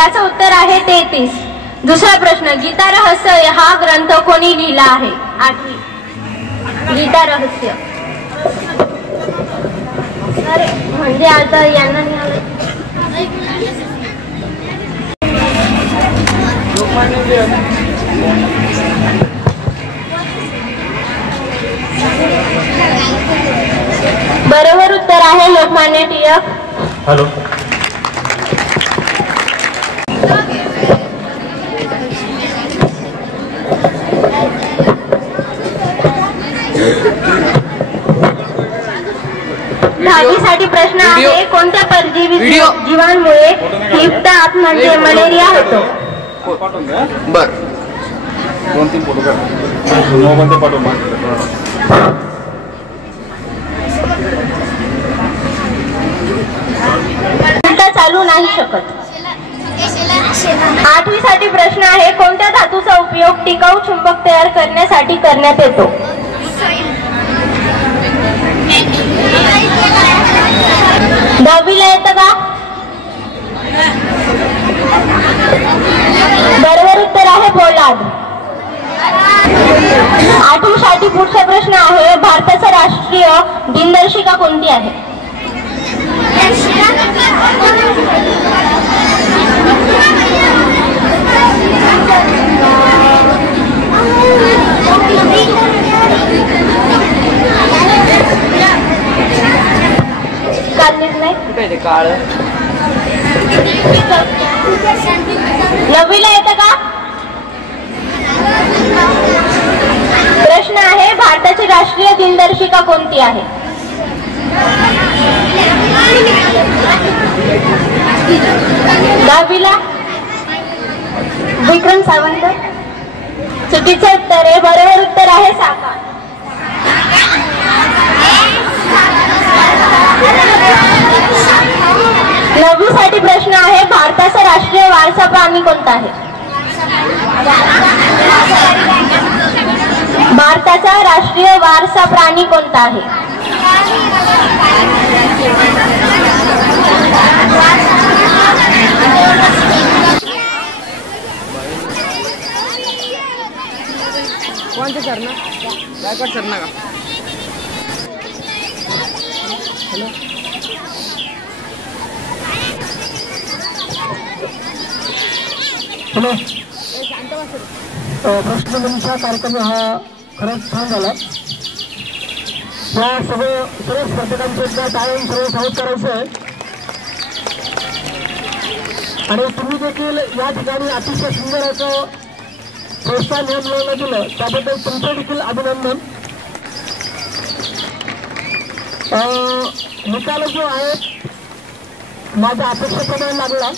त्याचं उत्तर आहे 33. दुसरा प्रश्न, गीता रहस्य हा ग्रंथ कोणी लिहिला आहे? 8वी गीता रहस्य. म्हणजे आता यांना नाही आलं. बरोबर उत्तर आहे लोकमान्य टिळक. हॅलो. दहावीसाठी प्रश्न आहे, कोणत्या परजीवी जीवांमुळे हिप्त आत म्हणजे मलेरिया होतो? बर 2-3 फोटो काढ मोबाईल ते पाठव. चालू नाही शकत. 8वी साठी प्रश्न आहे, कोणत्या धातूचा उपयोग टिकाऊ चुंबक तयार करण्यासाठी करण्यात येतो? दहावीला येतं का? बरोबर उत्तर आहे पोलाद. 8वी साठी पुढचा प्रश्न आहे, भारताचा राष्ट्रीय दिनदर्शिका कोणती आहे? काळ. 9वीला येतं का? प्रश्न आहे, भारताची राष्ट्रीय दिनदर्शिका कोणती आहे? दहावीला विक्रम सावंत. चुकीचं उत्तर आहे. बरोबर उत्तर आहे साका. 9वी साठी प्रश्न आहे, भारताचा राष्ट्रीय वारसा प्राणी कोणता आहे? भारताचा राष्ट्रीय वारसा प्राणी कोणता आहे? कोणते सर ना? गायकवाड सर ना का? हॅलो. हॅलो. प्रश्नमंचा कार्यक्रम हा खरंच छान झाला. या सर्व स्पर्धकांचे एकदा टाळून सर्व स्वागत करायचं आहे. आणि तुम्ही देखील या ठिकाणी अतिशय सुंदर असं प्रोत्साहन या मुलांना दिलं, त्याबद्दल तुमचं देखील अभिनंदन. निकाल जो आहे माझ्या अपेक्षेप्रमाणे लागला.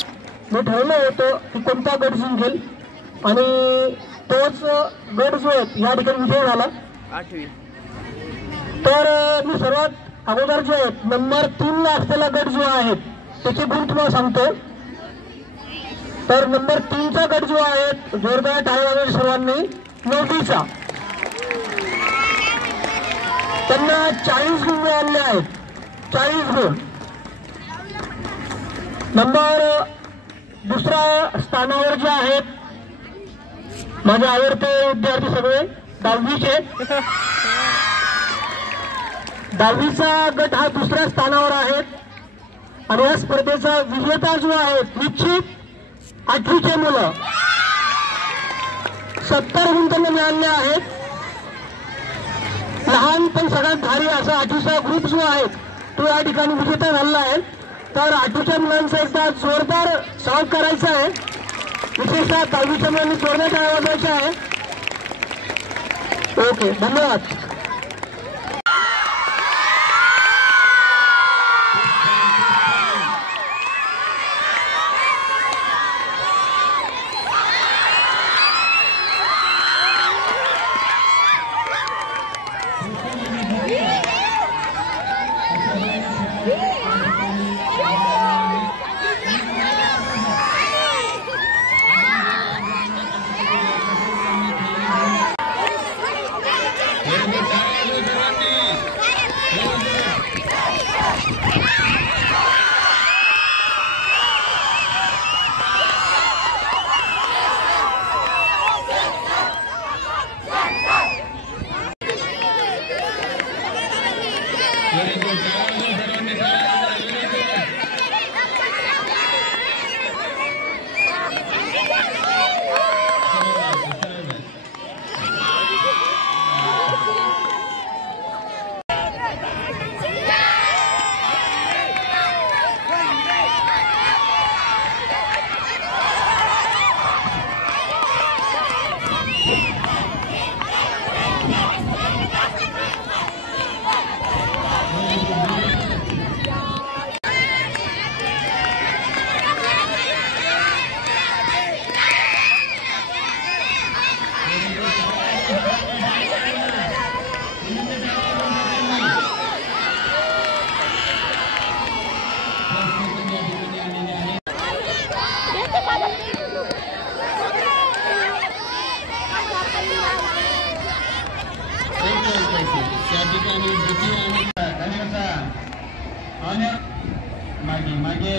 मी ठरवलं होतं की कोणता गट जिंकेल आणि तोच गट जो आहे या ठिकाणी विजय झाला. 8वी. तर मी सर्वात अगोदर जे आहेत नंबर 3 ला असलेला गट जो आहे त्याची गुण तुम्हाला सांगतो. तर नंबर 3 चा गट जो आहे जोरदार टाळ्या वाजवून सर्वांनी. 9वीचा त्यांना 40 गुण मिळाले आहेत. 40 गुण. नंबर दुसऱ्या स्थानावर जे आहेत माझे आवडते विद्यार्थी सगळे 10वीचे. 10वीचा गट हा दुसऱ्या स्थानावर आहे. आणि या स्पर्धेचा विजेता जो आहे निश्चित 8वीचे मुलं. 70 गुण त्यांना मिळाले आहेत. लहान पण सगळ्यात भारी असा 8वीचा ग्रुप जो आहे तो या ठिकाणी विजेता झालेला आहे. तर 8वीच्या मुलांचा एकदा जोरदार स्वागत करायचं आहे. विशेषतः 10वीच्या मुलांनी जोरदार टाळ्या वाजवायच्या आहे. ओके, धन्यवाद. आणि द्वितीय आणि खाली बसा. मागे मागे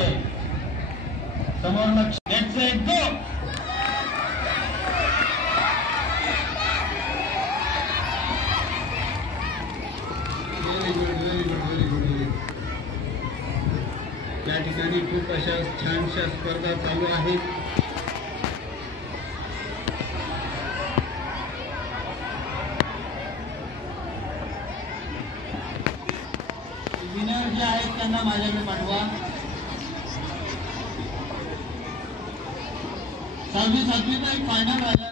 समोर लक्ष. लेट्स से गो. या ठिकाणी खूप अशा छानशा स्पर्धा चालू आहेत. विनर जे आहेत त्यांना माझ्याकडे पाठवा. 7वीचा एक फायनल राहिला.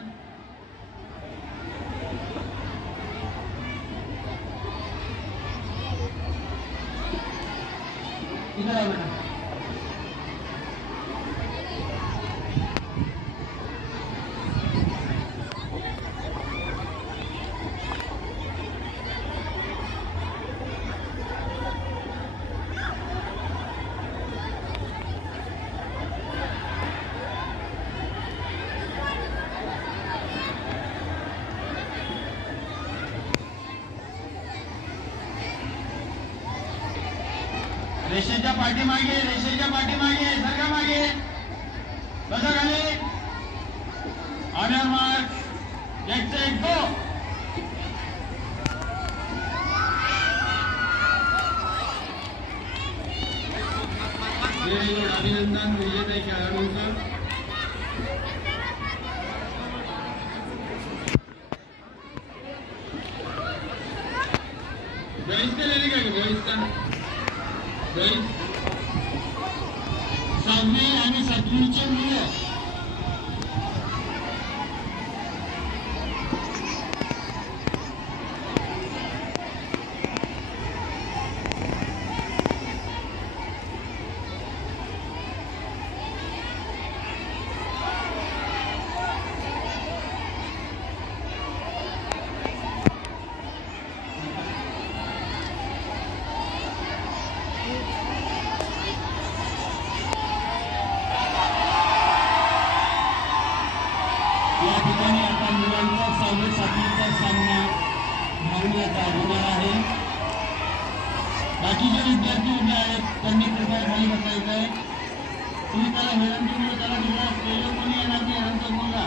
इधर आ बेटा. रेषेच्या पाठीमागे सरका मागे. बसा खाली. Honour mark. Let's say go. अभिनंदन विजेते खेळाडूंचं. बहिष्कार लेने का बहिष्कार. 6वी आणि 7वीचे मुलं या ठिकाणी आता मुलांचा 6वी 7वीचा सामना धावण्याचा होणार आहे. बाकीचे विद्यार्थी उभे आहेत त्यांनी कृपया खाली बसायचं आहे. तुम्ही त्याला विनंती करून त्याला बोला. पहिलं कोणी येणार नाही यांचा बोला.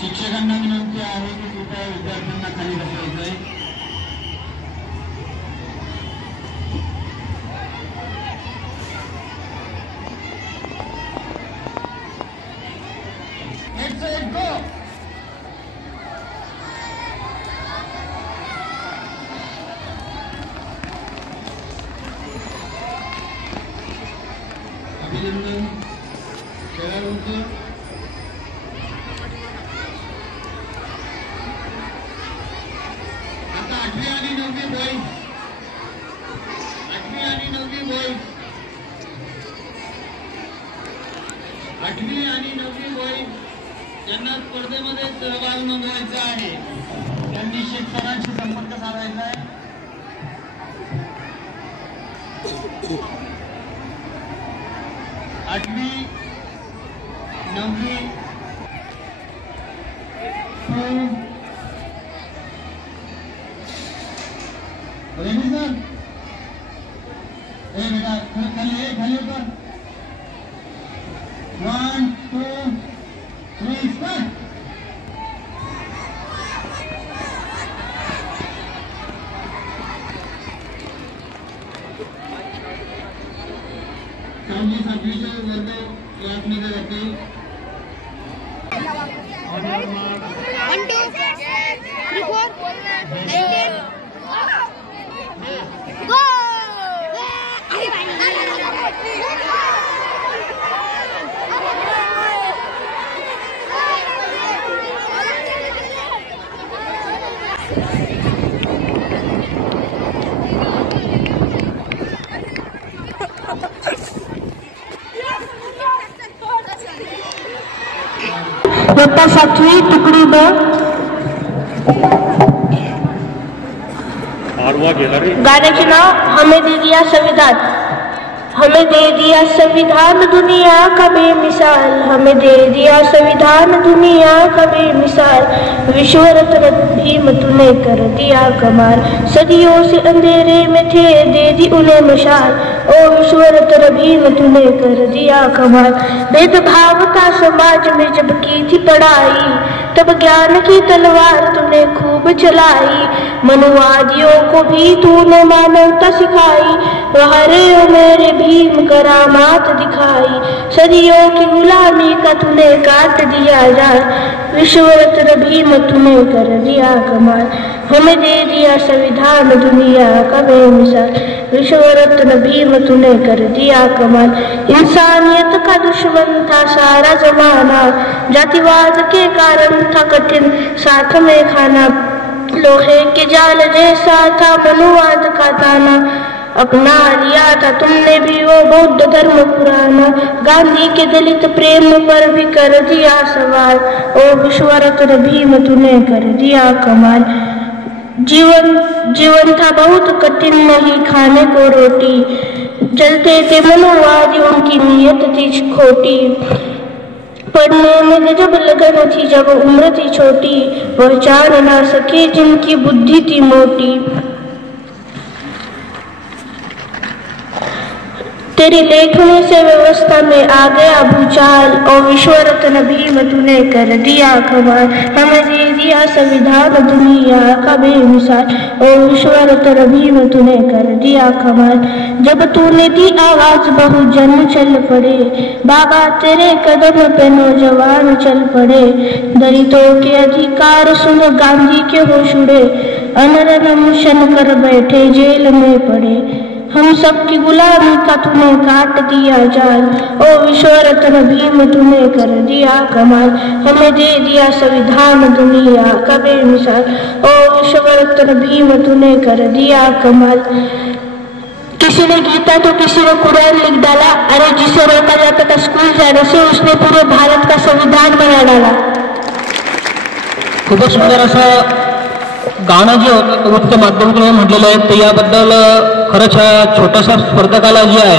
शिक्षकांना विनंती आहे की कृपया विद्यार्थ्यांना खाली बसवायचं आहे. अभिनंदन खेळाडूंचं. आता 8वी आणि 9वी बॉईज. 8वी आणि 9वी बॉईज. 8वी आणि 9वी बॉईज ज्यांना स्पर्धेमध्ये सहभाग नोंदवायचा आहे त्यांनी सरांशी संपर्क साधायचा आहे. 8वी 9वी रेडी सर. बेटा खाली उतर. 1 2 3 स्टार्ट. सामने 7वीचे वर्ग क्लासमध्ये जातील. 1 2 3 4 go. इयत्ता 7वी तुकडी ब. गाण्याचे नाव हमें दे दिया संविधान. हमें दे दिया संविधान दुनिया का बेमिसाल, हमें दे दिया संविधान दुनिया का बेमिसाल, विश्व रत्न भीम तूने कर दिया कमाल, सदियों से अंधेरे में थे दे दी उन्हें मशाल, ओ विश्व रत्न भीम तूने कर दिया कमाल। भेदभाव का समाज में जब की थी पढ़ाई, तब ज्ञान की तलवार तूने खूब चलाई, मनुवादियों को भी तूने मानवता सिखाई, हरे ओ मेरे भीम करामात दिखाई, सदियों की गुलामी का तूने काट दिया जाए, विश्व रत्न भीम तूने कर दिया कमाल, हमें दे दिया संविधान दुनिया का बेमिसाल, विश्व रत्न भीम तूने कर दिया कमाल। इंसानियत का दुश्मन था सारा जमाना, जातिवाद के कारण था कठिन साथ में खाना, लोहे के जाल जैसा था मनुवाद का ताना, अपना लिया था तुमने भी वो बौद्ध धर्म पुराना, गांधी के दलित प्रेम पर भी कर दिया सवाल, ओ विश्व रत्न भीम तूने कर दिया कमाल। जीवन था बहुत कठिन नहीं खाने को रोटी, जलते थे मनुवादी उनकी नीयत थी खोटी, पढ़ने में जब लगन थी जब उम्र थी छोटी, पहचान ना सके जिनकी बुद्धि थी मोटी, तेरी लेखनी से व्यवस्था में आ गया भूचाल, और विश्व रत्न भीम तूने कर दिया कमाल, हमें दे दिया संविधान दुनिया का बेमिसाल, और विश्व रत्न भीम तूने कर दिया कमाल। जब तूने दी आवाज बहुजन चल पड़े, बाबा तेरे कदम पे नौजवान चल पड़े, दलितों के अधिकार सुन गांधी के होश उड़े, अनशन अनशन कर बैठे जेल में पड़े, हम सबकी गुलामी का तूने काट दिया जाल, ओ विश्व रत्न भीम तूने कर दिया कमाल, हमें दे दिया संविधान दुनिया का बेमिसाल, ओ विश्व रत्न भीम तूने कर दिया कमाल। किसी ने गीता तो किसी ने कुरान लिख डाला, अरे जिसे रोका जाता था स्कूल जाने से उसने पूरे भारत का संविधान बना डाला। खूपच सुंदर असं गाणं जे होतं वृत्त माध्यमातून म्हटलेलं आहे, तर याबद्दल खरंच छोट्याशा स्पर्धकाला जे आहे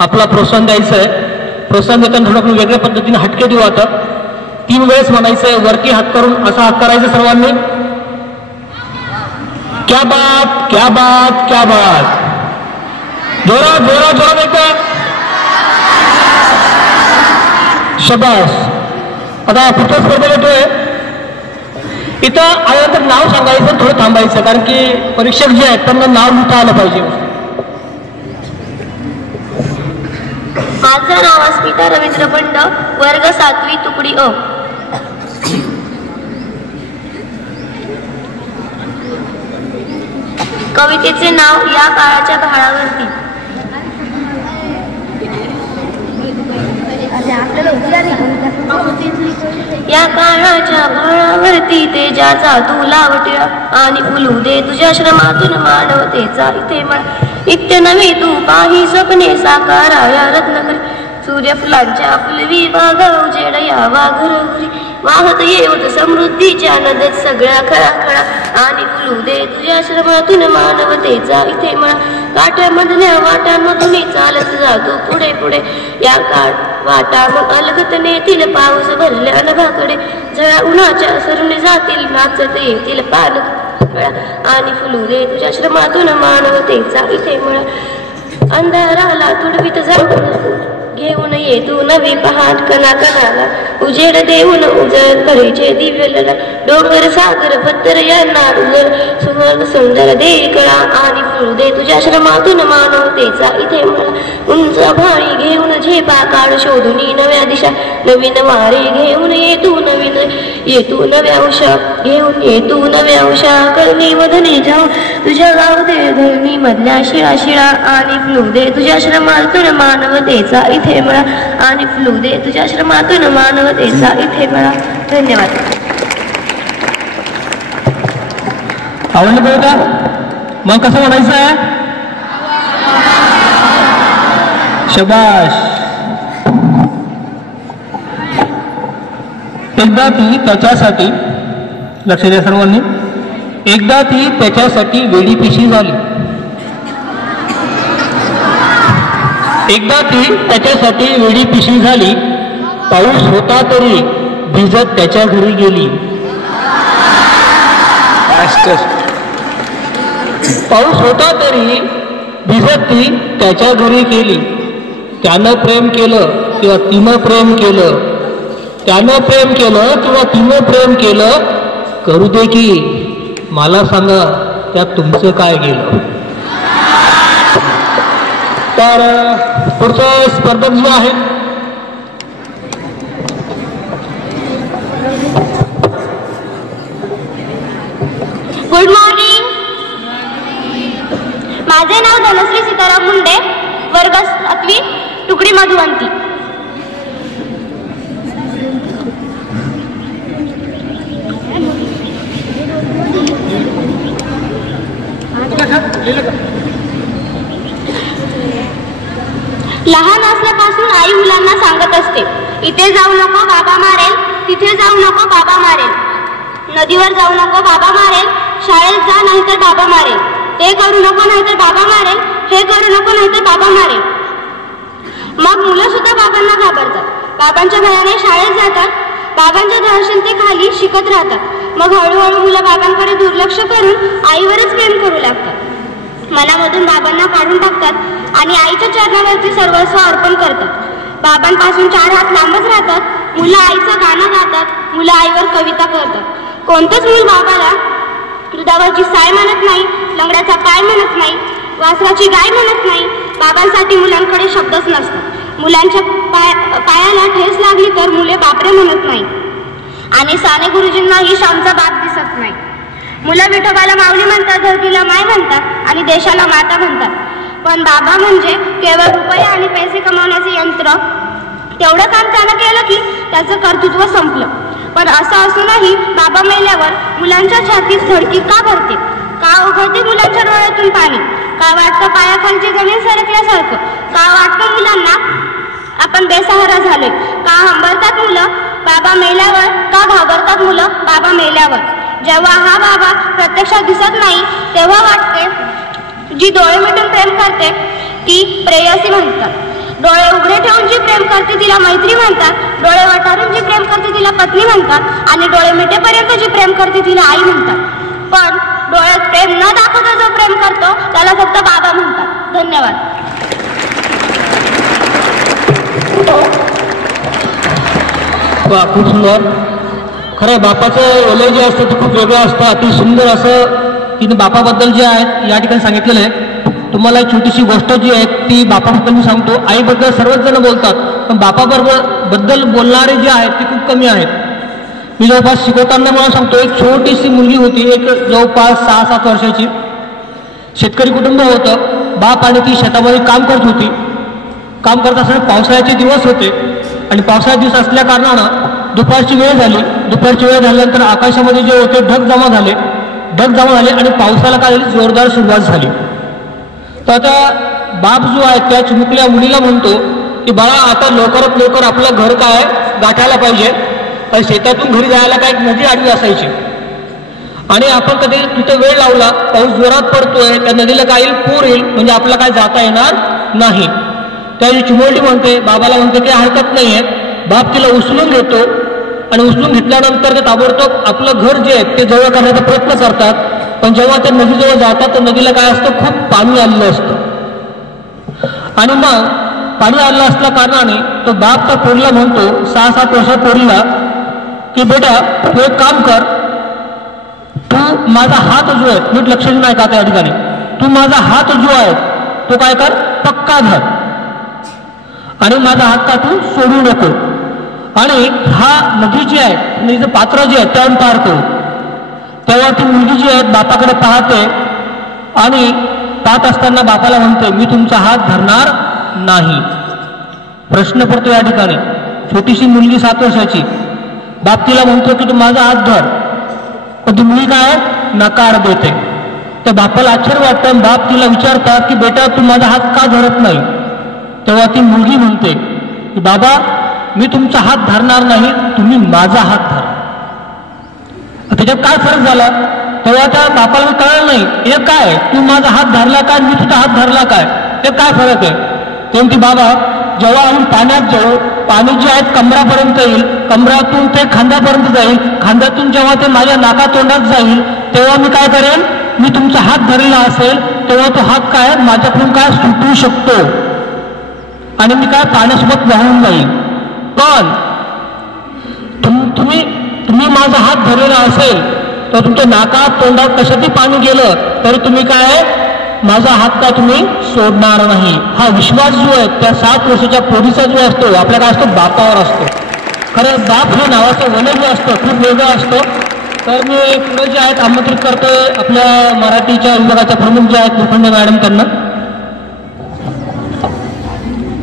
आपला प्रोत्साहन द्यायचं आहे. प्रोत्साहन देताना थोडं आपण वेगळ्या पद्धतीने हटके देऊ. आता 3 वेळेस म्हणायचं आहे, वरती हात करून असा हात करायचा सर्वांनी. क्या बात क्या बात क्या बात, जोरात जोरात जोरात एकदा शबास. आता पुढचा स्पर्धा येतोय. इथं आल्यानंतर नाव सांगायचं, थोडं थांबायचं, कारण की परीक्षक जे आहेत त्यांना नाव लिहिता आलं पाहिजे. माझं नाव अस्मिता रवींद्र बंड, वर्ग 7वी तुकडी अ. कवितेचे नाव या काळाच्या भाळावरती. या काळाच्या भाळावरती तेजाचा तुला वटिळा, आणि फुलू दे तुझ्या श्रमातून मानवतेचा इथे मळ. नित्य नवे तू पाही स्वप्ने साकारा या रत्नकरी, सूर्यफुलांच्या फुलवी बागा उजेड यावा घरोघरी, वाहत येवत समृद्धीच्या नदीत सगळ्या खळा खळा, आणि फुलू दे तुझ्या श्रमातून मानवतेचा इथे मळा. काठ्यामधल्या वाटांमधून चालत जातो पुढे पुढे, या काळ वाटा मग अलगत नेतील पाऊस भरल्या नभाकडे, जळा उन्हाच्या सरून जातील नाचत येतील पान, आणि फुलू दे तुझ्या श्रमातून मानवतेचा इथे मळा. अंधाराला तुडवीत जाऊन घेऊन ये तू नवी पहाट कणा कणाला, उजेड देऊन उजळ करीचे दिव्य, डोंगर सागर पत्तर यांना उजळ सुवर्ण सुंदर दे कळा, आणि फुलू दे तुझ्या श्रमातून मानवतेचा इथे मळा. उंच भाळी घेऊन झेपा काळ शोधून नव्या दिशा, नवीन वारे घेऊन ये तू नव्या उषा, घेऊन ये तू नव्या उषा, कळणी मधने जाऊ तुझ्या गाव दे धरणी मधल्या शिळा शिळा, आणि फुलू दे तुझ्या श्रमातून मानवतेचा इथे मळा, आणि फुलू दे तुझ्या श्रमातून मानवतेचा इथे मळा. धन्यवाद. आवडलं कविता? मग कसं म्हणायचं आहे? शबाश. एकदा ती त्याच्यासाठी, लक्ष द्या सर्वांनी, एकदा ती त्याच्यासाठी वेडी पिशी झाली. एकदा ती त्याच्यासाठी वेडी पिशवी झाली. पाऊस होता तरी भिजत त्याच्या घरी गेली. पाऊस होता तरी भिजत ती त्याच्या घरी गेली. त्यानं प्रेम केलं किंवा तिनं प्रेम केलं, त्यानं प्रेम केलं किंवा तिनं प्रेम केलं, करू दे की, मला सांगा त्यात तुमचं काय गेलं. तर पुढचं स्पर्धक जो आहे गुड मॉर्निंग. माझे नाव धनश्री सीताराम मुंडे, वर्ग 7वी, तुकडी मधुवंती. लहान असल्यापासून आई मुलांना सांगत असते, इथे जाऊ नको बाबा मारेल, तिथे जाऊ नको बाबा मारेल, नदीवर जाऊ नको बाबा मारेल, शाळेत जा नाहीतर बाबा मारेल, ते करू नको नाहीतर बाबा मारेल, हे करू नको नाहीतर बाबा मारेल. मग मुलं सुद्धा बाबांना घाबरतात. बाबांच्या भयाने शाळेत जातात. बाबांच्या धारशीलतेखाली शिकत राहतात. मग हळूहळू मुलं बाबांकडे दुर्लक्ष करून आईवरच प्रेम करू लागतात. मनामधून बाबांना काढून टाकतात आणि आईच्या चरणावरती सर्वस्व अर्पण करतात. बाबांपासून 4 हात लांबच राहतात. मुलं आईचं गाणं गातात. मुलं आईवर कविता करतात. कोणतंच मूल बाबाला दुधावरची साय म्हणत नाही, लंगड्याचा पाय म्हणत नाही, वासराची गाय म्हणत नाही. बाबांसाठी मुलांकडे शब्दच नसतात. मुलांच्या पायाला ठेस लागली तर मुले बापरे म्हणत नाही आणि साने गुरुजींनाही श्यामचा बाप दिसत नाही. मुलं विठोबाला माऊली म्हणतात, धरतीला माय म्हणतात आणि देशाला माता म्हणतात. पण बाबा म्हणजे केवळ रुपये आणि पैसे कमावण्याचे यंत्र. तेवढं काम त्यानं केलं की त्याचं कर्तृत्व संपलं. पण असं असूनही बाबा मेल्यावर मुलांच्या छातीत धडकी का भरते, का उघडते मुलांच्या डोळ्यातून पाणी, का वाटतं पायाखालची जमीन सरकल्यासारखं, का वाटतं मुलांना आपण बेसहारा झालोय, का हंबरतात मुलं बाबा मेल्यावर, का घाबरतात मुलं बाबा मेल्यावर. जेव्हा हा बाबा प्रत्यक्षात दिसत नाही तेव्हा वाटते जी डोळे मिटून प्रेम करते ती प्रेयसी म्हणतात. डोळे उघडे ठेवून जी प्रेम करते तिला मैत्री म्हणतात. डोळे वटारून जी प्रेम करते तिला पत्नी म्हणतात आणि डोळे मिटेपर्यंत जी प्रेम करते तिला आई म्हणतात. पण डोळ्यात प्रेम न दाखवता जो प्रेम करतो त्याला फक्त बाबा म्हणतात. धन्यवाद. खूप सुंदर. खरं बापाचं ओलं जे असतं ते खूप वेगळं असतं. अति सुंदर असं तिने बापाबद्दल जे आहे या ठिकाणी सांगितलेलं आहे. तुम्हाला छोटीशी गोष्ट जी आहे ती बापाबद्दल मी सांगतो. आईबद्दल सर्वच जण बोलतात पण बापाबद्दल बोलणारे जे आहेत ते खूप कमी आहेत. मी जवळपास शिकवताना मला सांगतो, एक छोटीशी मुलगी होती, एक जवळपास 6-7 वर्षाची. शेतकरी कुटुंब होतं. बाप आणि ती शेतामध्ये काम करत होती. काम करत असताना पावसाळ्याचे दिवस होते आणि पावसाळ्याचे दिवस असल्या कारणानं दुपारची वेळ झाली. दुपारची वेळ झाल्यानंतर आकाशामध्ये जे होते ढग जमा झाले आणि पावसाला काय झाली, जोरदार सुरुवात झाली. तर आता बाप जो आहे त्या चिमुकल्या मुलीला म्हणतो की बाळा आता लवकरात लवकर आपलं घर काय गाठायला पाहिजे. तर शेतातून घरी जायला काय एक नदी आडवी असायची आणि आपण कधी तिथे वेळ लावला, पाऊस जोरात पडतोय, त्या नदीला काय येईल, पूर येईल, म्हणजे आपल्याला काय जाता येणार नाही. त्याची चिमुरडी म्हणते, बाबाला म्हणते काही हरकत नाही आहे. बाप तिला उचलून घेतो आणि उचलून घेतल्यानंतर ते ताबडतोब आपलं घर जे आहे ते जवळ करण्याचा प्रयत्न करतात. पण जेव्हा ते नदीजवळ जातात तर नदीला काय असतं, खूप पाणी आलेलं असतं आणि मग पाणी आलेलं असल्या कारणाने तो बाप त्या पोरीला म्हणतो, 6-7 वर्षाच्या पोरीला, की बेटा तू एक काम कर, तू माझा हात जो आहे, नीट लक्ष देऊन ऐका त्या ठिकाणी, तू माझा हात जो आहे तो काय कर, पक्का धर आणि माझा हात का तू सोडू नको आणि हा नदी जी आहे, नदीचं पात्र जे आहे त्यावर पार करू. तेव्हा ती मुलगी जी आहे बापाकडे पाहते आणि पाहत असताना बापाला म्हणते, मी तुमचा हात धरणार नाही. प्रश्न पडतो या ठिकाणी. छोटीशी मुलगी 7 वर्षाची, बाप तिला म्हणतो की तू माझा हात धर, पण ती मुलगी काय नकार देते. त्या बापाला आश्चर्य वाटतं. बाप तिला विचारतात की बेटा तू माझा हात का धरत नाही. तेव्हा ती मुलगी म्हणते की बाबा मी तुमचा हात धरणार नाही, तुम्ही माझा हात धरा. त्याच्यात काय फरक झाला तेव्हा त्या बापाला कळलं नाही. हे काय, तू माझा हात धरला काय, मी तुझा हात धरला काय, हे काय फरक आहे. ते म्हणते बाबा जेव्हा आम्ही पाण्यात जाऊ, पाणी जे आहे कमरापर्यंत येईल, कमरातून ते खांद्यापर्यंत जाईल, खांद्यातून जेव्हा ते माझ्या नाका तोंडात जाईल तेव्हा मी काय करेन, मी तुमचा हात धरलेला असेल तेव्हा तो हात काय माझ्याकडून काय सुटू शकतो आणि मी काय पाण्यासोबत वाहून जाईल. पण तुम्ही माझा हात धरलेला असेल तर तुमच्या नाकात तोंडात कशातही पाणी गेलं तरी तुम्ही काय माझा हात काय तुम्ही सोडणार नाही. हा विश्वास जो आहे त्या 7 वर्षाच्या पोरीचा जो असतो आपल्या काय असतो बापावर असतो. खरं बाप हे नावाचं वन जे असतं खूप वेगळं असतं. तर मी पुढे जे आहेत आमंत्रित करतोय आपल्या मराठीच्या विभागाच्या प्रमुख जे आहेत लोखंडे मॅडम त्यांना.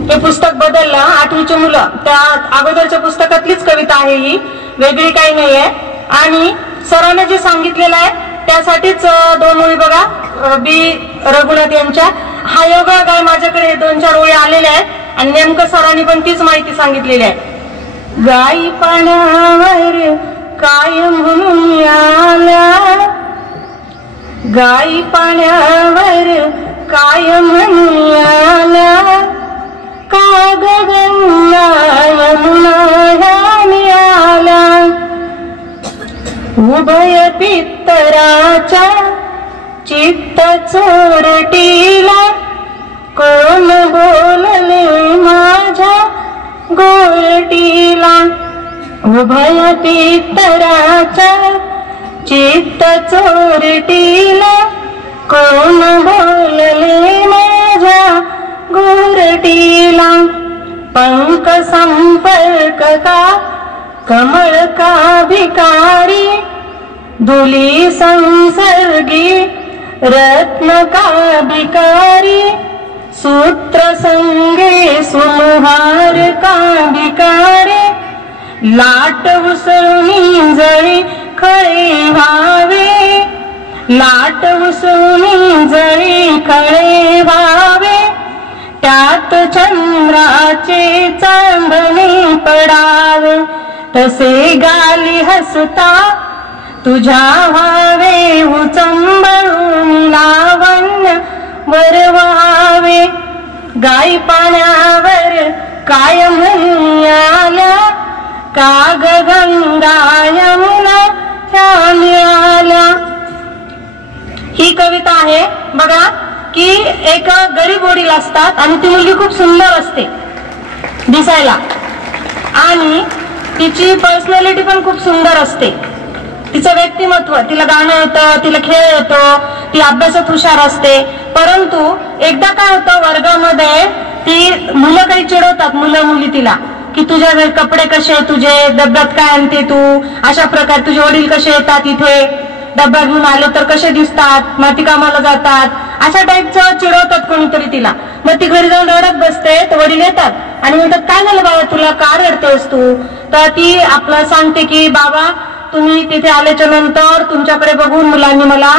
हे पुस्तक बदललं 8वीची मुलं, त्या अगोदरच्या पुस्तकातलीच कविता आहे ही, वेगळी काही नाहीये. आणि सरांनी जे सांगितलेलं आहे त्यासाठीच 2 ओळी बघा बी रघुनाथ यांच्या. हा योगा गाय माझ्याकडे 2-4 ओळी आलेल्या आहेत आणि नेमकं सरांनी पण तीच माहिती सांगितलेली आहे. गाई पाण्यावर काय म्हणून आल्या, गाई पाण्यावर काय म्हणून आल्या, का गंगा यमुना आल्या, उभय पित्तराच्या चित्त चोरटीला, कोण बोलले माझ्या गोरटीला, उभय पित्तराच्या चित्त चोरटीला, कोण बोलले माझ्या गोरटीला, पंख संपर्क का कमळ का भिकारी, धुली संसर्गी रत्न का भिकारी, सूत्र संगे सुमहार का भिकारी, लाट उसळून जळी खळे व्हावे, लाट उसळून जळी खळे व्हावे, त्यात चंद्राचे चांदणे पडावे, तसे गाली हसता तुझ्या व्हावे, उचंबळून लावण्य वर व्हावे, गाई पाण्यावर काय म्हणून आल्या, का गंगा यमुना आल्या. ही कविता आहे बघा की एक गरीब वडील असतात आणि ती मुलगी खूप सुंदर असते दिसायला आणि तिची पर्सनॅलिटी पण खूप सुंदर असते, तिचं व्यक्तिमत्व, तिला गाणं येतं, तिला खेळ येतो, ती अभ्यासात हुशार असते. परंतु एकदा काय होतं वर्गामध्ये ती मुलं काही चिडवतात, मुलं मुली तिला की तुझे कपडे कसे, तुझे डब्यात काय आणते तू, अशा प्रकारे तुझे वडील कसे येतात इथे, डब्बा घेऊन आले तर कसे दिसतात, माती कामाला जातात, अशा टाईपचं चिडवतात कोणीतरी तिला. मग ती घरी जाऊन रडत बसते तर वडील येतात आणि म्हणतात काय झालं बाबा तुला, का रडतेस तू. तर ती आपलं सांगते की बाबा तुम्ही तिथे आल्याच्या नंतर तुमच्याकडे बघून मुलांनी मला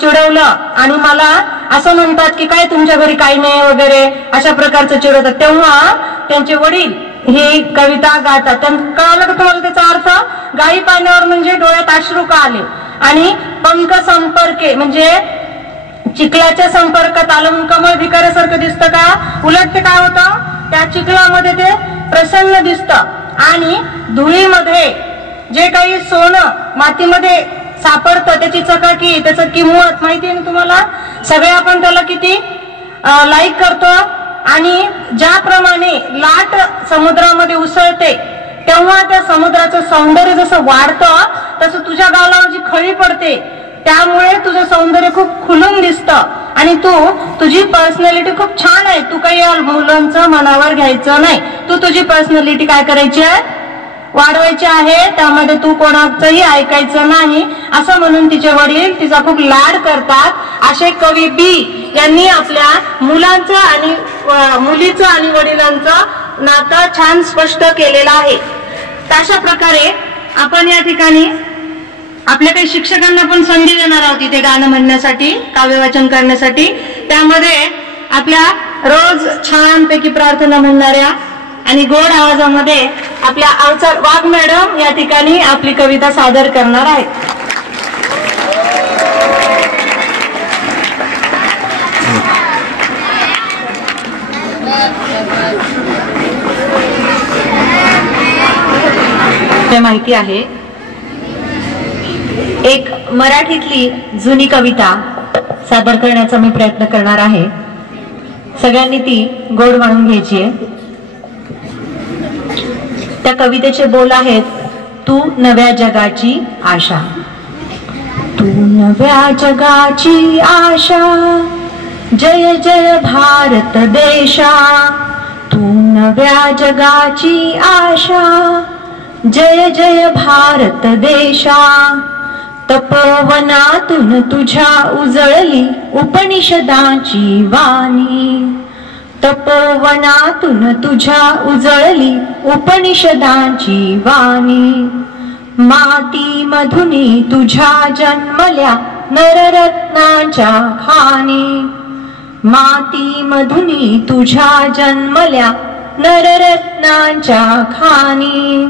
चिडवलं आणि मला असं म्हणतात की काय तुमच्या घरी काही नाही वगैरे, अशा प्रकारचं चिडवतात. तेव्हा त्यांचे वडील ही कविता गातात. कळालं का तुम्हाला त्याचा अर्थ? गाई पाण्यावर म्हणजे डोळ्यात अश्रू का आले आणि पंख संपर्के म्हणजे चिखलाच्या संपर्कात आलं कमळ भिकाऱ्यासारखं दिसतं का, उलट ते काय होतं त्या चिखलामध्ये ते प्रसन्न दिसतं आणि धुळीमध्ये जे काही सोनं मातीमध्ये सापडतं त्याची चकाकी, त्याचं किंमत माहिती आहे ना तुम्हाला. सगळे आपण त्याला किती लाईक करतो आणि ज्याप्रमाणे लाट समुद्रामध्ये उसळते तेव्हा त्या समुद्राचं सौंदर्य जसं वाढतं तसं तुझ्या गालावर जी खळी पडते त्यामुळे तुझं सौंदर्य खूप खुलून दिसतं आणि तुझी पर्सनॅलिटी खूप छान आहे. तू काही मुलांचं मनावर घ्यायचं नाही, तू तुझी पर्सनॅलिटी काय करायची आहे, वाढवायची आहे. त्यामध्ये तू कोणाचंही ऐकायचं नाही असं म्हणून तिचे वडील तिचा खूप लाड करतात. असे कवी बी यांनी आपल्या मुलांचं आणि मुलीचं आणि वडिलांचं नातं छान स्पष्ट केलेलं आहे. अशा प्रकारे आपण या ठिकाणी आपल्या काही शिक्षकांना पण संधी देणार आहोत इथे गाणं म्हणण्यासाठी, काव्यवाचन करण्यासाठी. त्यामध्ये आपल्या रोज छानपैकी प्रार्थना म्हणणाऱ्या आणि गोड आवाजामध्ये आपल्या अवचार वाघ मॅडम या ठिकाणी आपली कविता सादर करणार आहेत. माहिती आहे. एक मराठीतली जुनी कविता सादर करण्याचा मी प्रयत्न करणार आहे. सगळ्यांनी ती गोड म्हणून घ्यायची आहे. त्या कवितेचे बोल आहेत, तू नव्या जगाची आशा. तू नव्या जगाची आशा, जय जय भारत देशा. तू नव्या जगाची आशा, जय जय भारत देशा. तपोवनातून तुझ्या उजळली उपनिषदांची वाणी. तपोवनातून तुझ्या उजळली उपनिषदांची वाणी. माती मधुनी तुझ्या जन्मल्या नररत्नांच्या खाणी. माती मधुनी तुझ्या जन्मल्या नररत्नांच्या खाणी.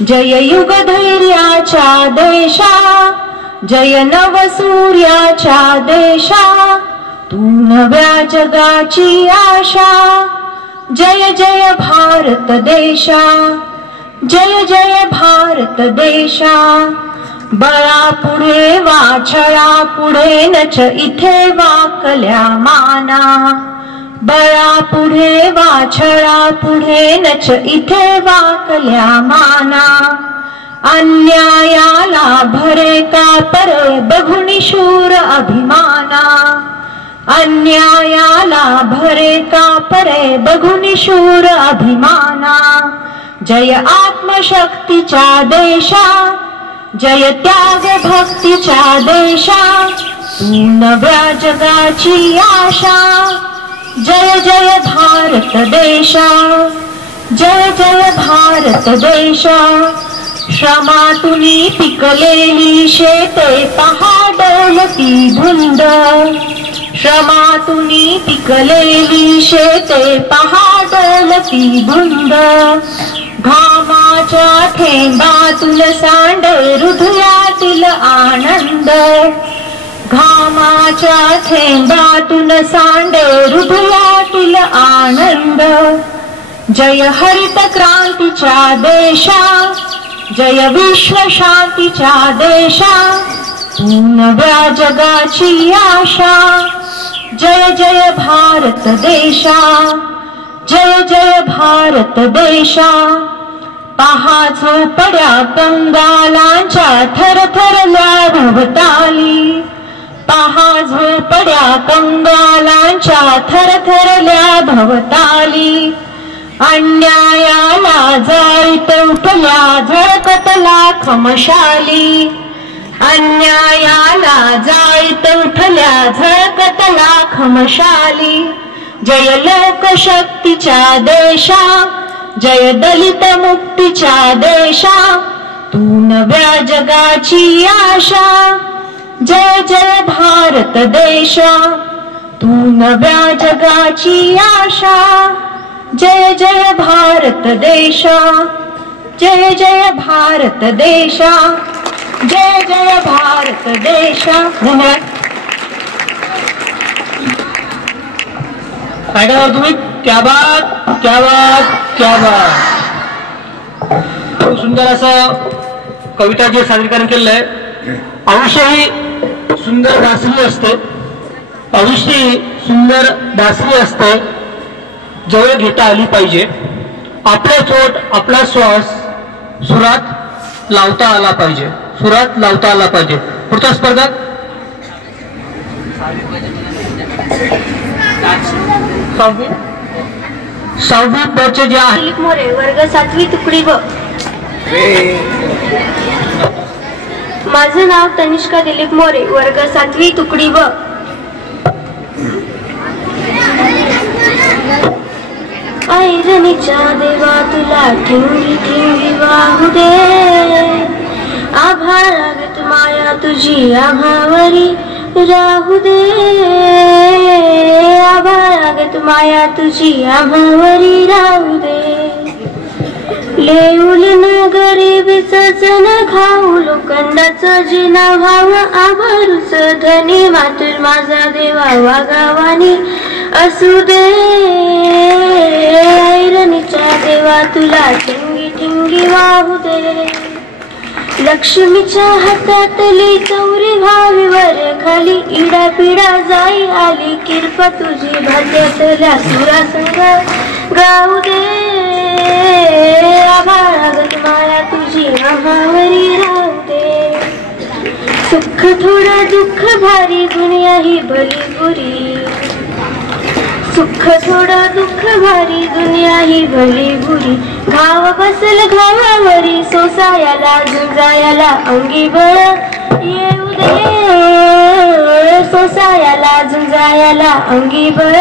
जय युग धैर्याच्या देशा, जय नवसूर्याच्या देशा. तू नव्या जगाची आशा, जय जय भारत देशा. जय जय भारत देशा. बळा पुढे वाछळा पुढे नच इथे वाकल्या माना. बळा पुढे वाछळा पुढे नच इथे वाकल्या माना. अन्यायाला भरे का परे बघुनी शूर अभिमाना. अन्यायाला भरे का परे बघुनी शूर अभिमाना. जय आत्मशक्तीच्या देशा, जय त्याग भक्तीच्या देशा. तू नव्या जगाची आशा, जय जय भारत देशा. जय जय भारत देशा. श्रमातुनी पिकलेली शेते पहा डोलती धुंद. श्रमातुनी पिकलेली शेते पहा डोलती धुंद. घामाच्या थेंबातून सांडे हृदयातील आनंद. घामाच्या थेंबातून सांडे हृदयातील आनंद. जय हरित क्रांतीच्या देशा, जय विश्व शांतीच्या देशा. तू नव्या जगाची आशा, जय जय भारत देशा. जय जय भारत देशा. पहा झोपड्या कंगालांच्या थरथरल्या भवताली. पहा झोपड्या कंगालांच्या थरथरल्या भवताली. अन्यायाला जाळीत उठल्या झळकत लाख मशाली. अन्यायाला जाळीत उठल्या झळकत लाख मशाली. जय लोकशक्तीच्या देशा, जय दलित मुक्तीच्या देशा. तू नव्या जगाची आशा, जय जय भारत देशा. तू नव्या जगाची आशा, जय जय भारत देशा. जय जय भारत देशा. जय जय भारत देशा. धन्यवाद. ऐका तुम्ही, क्या बात क्या बात क्या बात. खूप सुंदर असं कविता जे सादरीकरण केलेलं आहे. अवश्य ही सुंदर दासरी असते. अवश्य ही सुंदर दासरी असते. जवळ घेता आली पाहिजे. आपले चोट आपला श्वास सुरात लावता आला पाहिजे. सुरात लावता आला पाहिजे. पुढच्या स्पर्धात सहावी बचे जे आहे दिलीप मोरे वर्ग 7वी तुकडी ब. माझं नाव तनिष्का दिलीप मोरे वर्ग 7वी तुकडी ब. ऐरणीच्या देवा तुला ठेंगी ठेंगी वाहू दे. आभारागत माया तुझी आभावरी राहू दे. आभारागत माया तुझी आभावरी राहू दे. लेऊन गरिबीचं जन खाऊ लोखंडाचं जिना भाव. आभारूच धनी मातुर माझा देवा वागावानी असू दे. ऐरणीच्या देवा तुला ठिंगी ठिंगी वाहू दे. लक्ष्मीच्या हातातली चौरी व्हावी वर खाली इडा पिडा जाई आली किरपा तुझी भाग्यातल्या सुरासंग गाऊ दे आभाळागत माया तुझी महावरी राहू दे सुख थोडं दुःख भारी दुनिया ही भली बुरी सुख थोडं दुःख भारी दुनिया ही भली बुरी घाव बसल घावावरी सोसायाला झुंजायाला अंगी बळ येऊ दे सोसायाला झुंजायाला अंगी बळ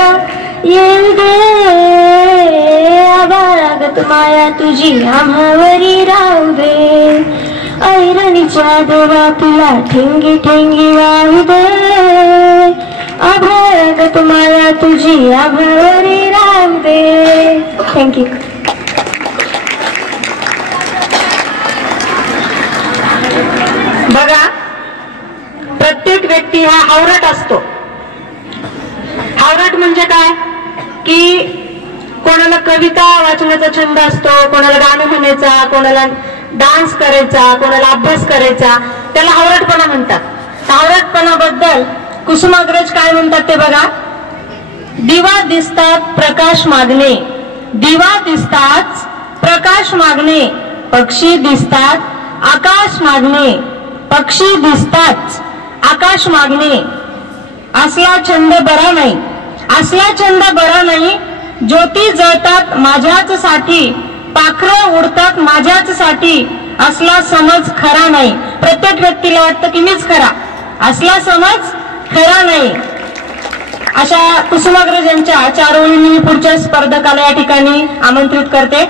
येऊ दे आभाळागत माया तुझी आम्हावरी राहू दे ऐरणीच्या देवा तुला ठेंगी ठेंगी वाहू दे आभाळागत माया तुझी आभावरी राहू दे. थँक्यू. बघा, प्रत्येक व्यक्ती हा हावरट असतो. हावरट म्हणजे काय की कोणाला कविता वाचण्याचा छंद असतो, कोणाला गाणं म्हणायचा, कोणाला डान्स करायचा, कोणाला अभ्यास करायचा, त्याला हावरटपणा म्हणतात. हावरटपणाबद्दल कुसुमाग्रज काय म्हणतात ते बघा. दिवा दिसतात प्रकाश मागणे, दिवा दिसतात प्रकाश मागणे, पक्षी दिसतात आकाश मागणे, पक्षी दिसतात आकाश मागणे. असला छंद बरा नाही, असला छंद बरा नाही. ज्योती जळतात माझ्याच साठी, पाखरं उडतात माझ्याच साठी. असला समज खरा नाही. प्रत्येक व्यक्तीला वाटतं की मीच खरा, असला समज खरा नाही. अशा कुसुमाग्रज यांच्या 4 ओळी मी पुढच्या स्पर्धकाला या ठिकाणी आमंत्रित करते.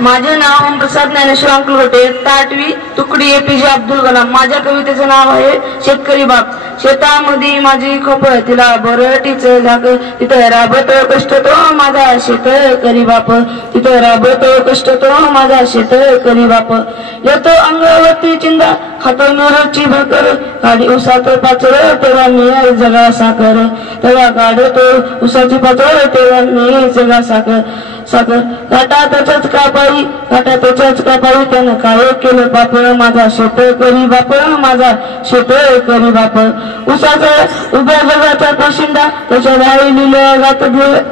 माझे नाव ओमप्रसाद ज्ञानेश्वर अंकलगोटे, 8वी तुकडी APJ अब्दुल कलाम. माझ्या कवितेचं नाव आहे शेतकरी बाप. शेतामध्ये माझी खोप तिला बरटीच झाक, तिथं राबत कष्ट तो माझा शेतकरी बाप, तिथं राबत कष्ट तो माझा शेतकरी बाप. येतो अंगावरती चिंदा, खातो मिरची भाकर, गाडी उसात पाचळ तेव्हा मी जगा साखर, तेव्हा गाडतो उसाची पाचळ तेव्हा मी जगा साखर. साखर काटा त्याच्याच कापाई, काटा त्याच्याच कापाई, त्यानं काय केलं पाप माझा शेतकरी बाप, माझा शेतकरी बाप. उसाचा उभ्या जगाचा पोशिंदा, त्याच्या बाई लिहिलं गात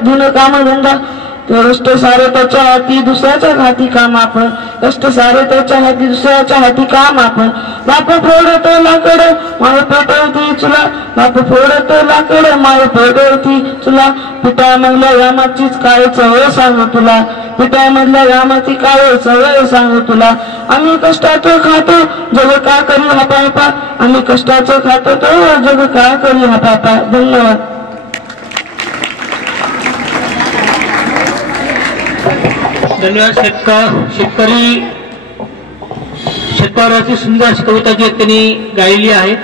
धुन काम धंदा. कष्ट सारे त्याच्या हाती दुसऱ्याच्या हाती काम आपण, कष्ट सारे त्याच्या हाती दुसऱ्याच्या हाती काम आपण. बाप फोडतो लाकड माय पेटवती चुला, बाप फोडतो लाकड माय पेटवती चुला. पिठामधल्या घामाचीच काय चवळ सांगू तुला, पिठामधल्या घामाची काय चवळ सांगू तुला. आम्ही कष्टाचं खातो जग का करी हा पापा, आम्ही कष्टाचं खातो तो जग का करी हा पापा. धन्यवाद. धन्यवाद. शेतकऱ्याची सुंदर अशी कविता जी त्यांनी गायली आहे.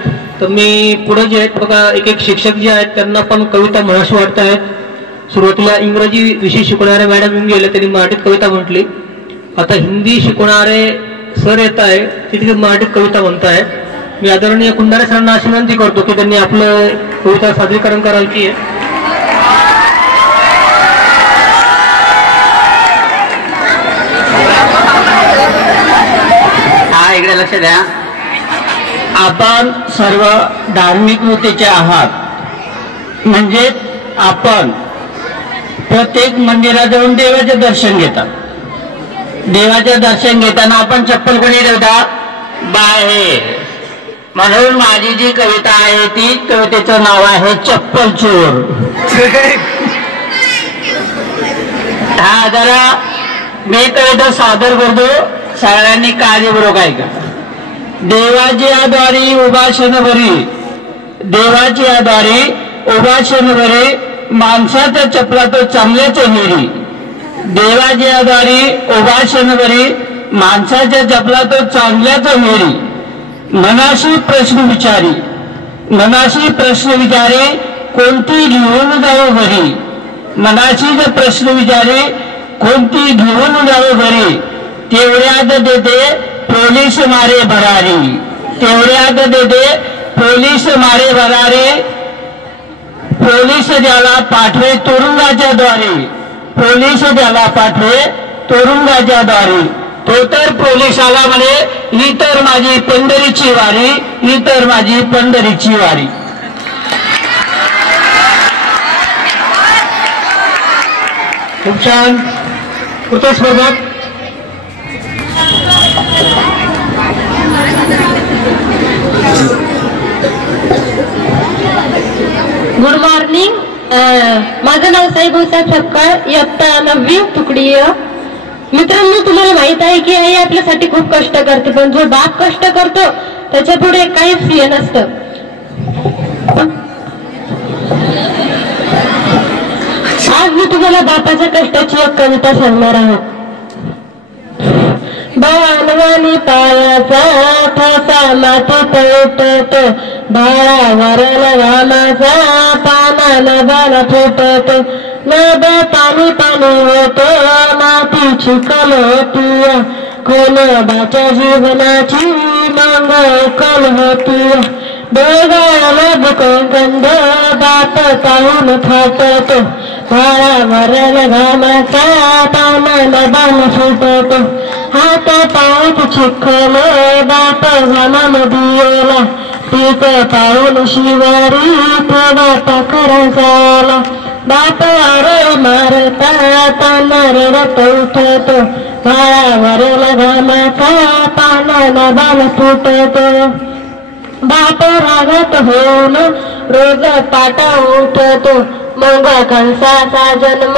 तर मी पुढे जे आहेत बघा, एक शिक्षक जे आहेत त्यांना पण कविता म्हणाशी वाटत आहेत. सुरुवातीला इंग्रजी विषय शिकवणारे मॅडम येऊन गेले, त्यांनी मराठीत कविता म्हटली. आता हिंदी शिकवणारे सर येत आहे, तिथे मराठीत कविता म्हणतायत. मी आदरणीय कुंडारे सरांना अशी विनंती करतो की त्यांनी आपलं कविता सादरीकरण करायची आहे. इकडे लक्ष द्या. आपण सर्व धार्मिक वृत्तीचे आहात, म्हणजे आपण प्रत्येक मंदिरात जाऊन देवाचे दर्शन घेतात. देवाचे दर्शन घेताना आपण चप्पल कोणी ठेवतात? बाहेर. म्हणून माझी जी कविता आहे ती कवितेचं नाव आहे चप्पल चोर. हा जरा मी कविता सादर करतो, सगळ्यांनी काळजीपूर्वक ऐका. देवाची आद्वारी उभाषण भरी, देवाची आद्वारी उभाषण भरी, माणसाच्या चपलात चांगल्याच हेरी. देवाची आद्वारी उभाषण भरी, माणसाच्या चपलात चांगल्याच हेरी. मनाशी प्रश्न विचारी, मनाशी प्रश्न विचारे, कोणती घेऊन जावं घरी. मनाशी जर प्रश्न विचारे, कोणती घेऊन जावं घरी. तेवढ्यात देते पोलीस मारे भरारी, तेवढ्यात देते पोलीस मारे भरारे. पोलीस ज्याला पाठवे तुरुंगाच्या द्वारे, पोलीस ज्याला पाठवे तुरुंगाच्या द्वारे, तो तर पोलिसाला म्हणे ही तर माझी पंढरीची वारी, ही तर माझी पंढरीची वारी. खूप छान. पुढचा स्पर्धक गुड मॉर्निंग. माझं नाव साईभाऊसाहेब सपकाळ, इयत्ता 9वी तुकडी. मित्रांनो, तुम्हाला माहित आहे की आई आपल्यासाठी खूप कष्ट करते, पण जो बाप कष्ट करतो त्याच्या पुढे काहीच हे नसतं. आज मी तुम्हाला बापाच्या कष्टाची एक कविता सांगणार आहोत. बाळानवानी पायाचा ठसा मातीत उठतो, बाळावर घामाचा पानानं बाण फुटतो, नद पाणी पाणी होतो, माती चिखल होती, कोणाच्या जीवनाची मांग कल होती, डोळ्याला बुकंद बाप पाहून फाटतो, बाळावर घामाचा पानानं बाण फुटतो, हात पायात चिखल बाप घामामध्ये पीक पाऊन शिवारी थोडा टाकरा झाला, बाप आरोळी मारता रडत उठतो, बाळावर घामाचा पानानं बाण फुटतो, बाप रागत होऊन रोज पाटा उठतो, मग कंसाचा जन्म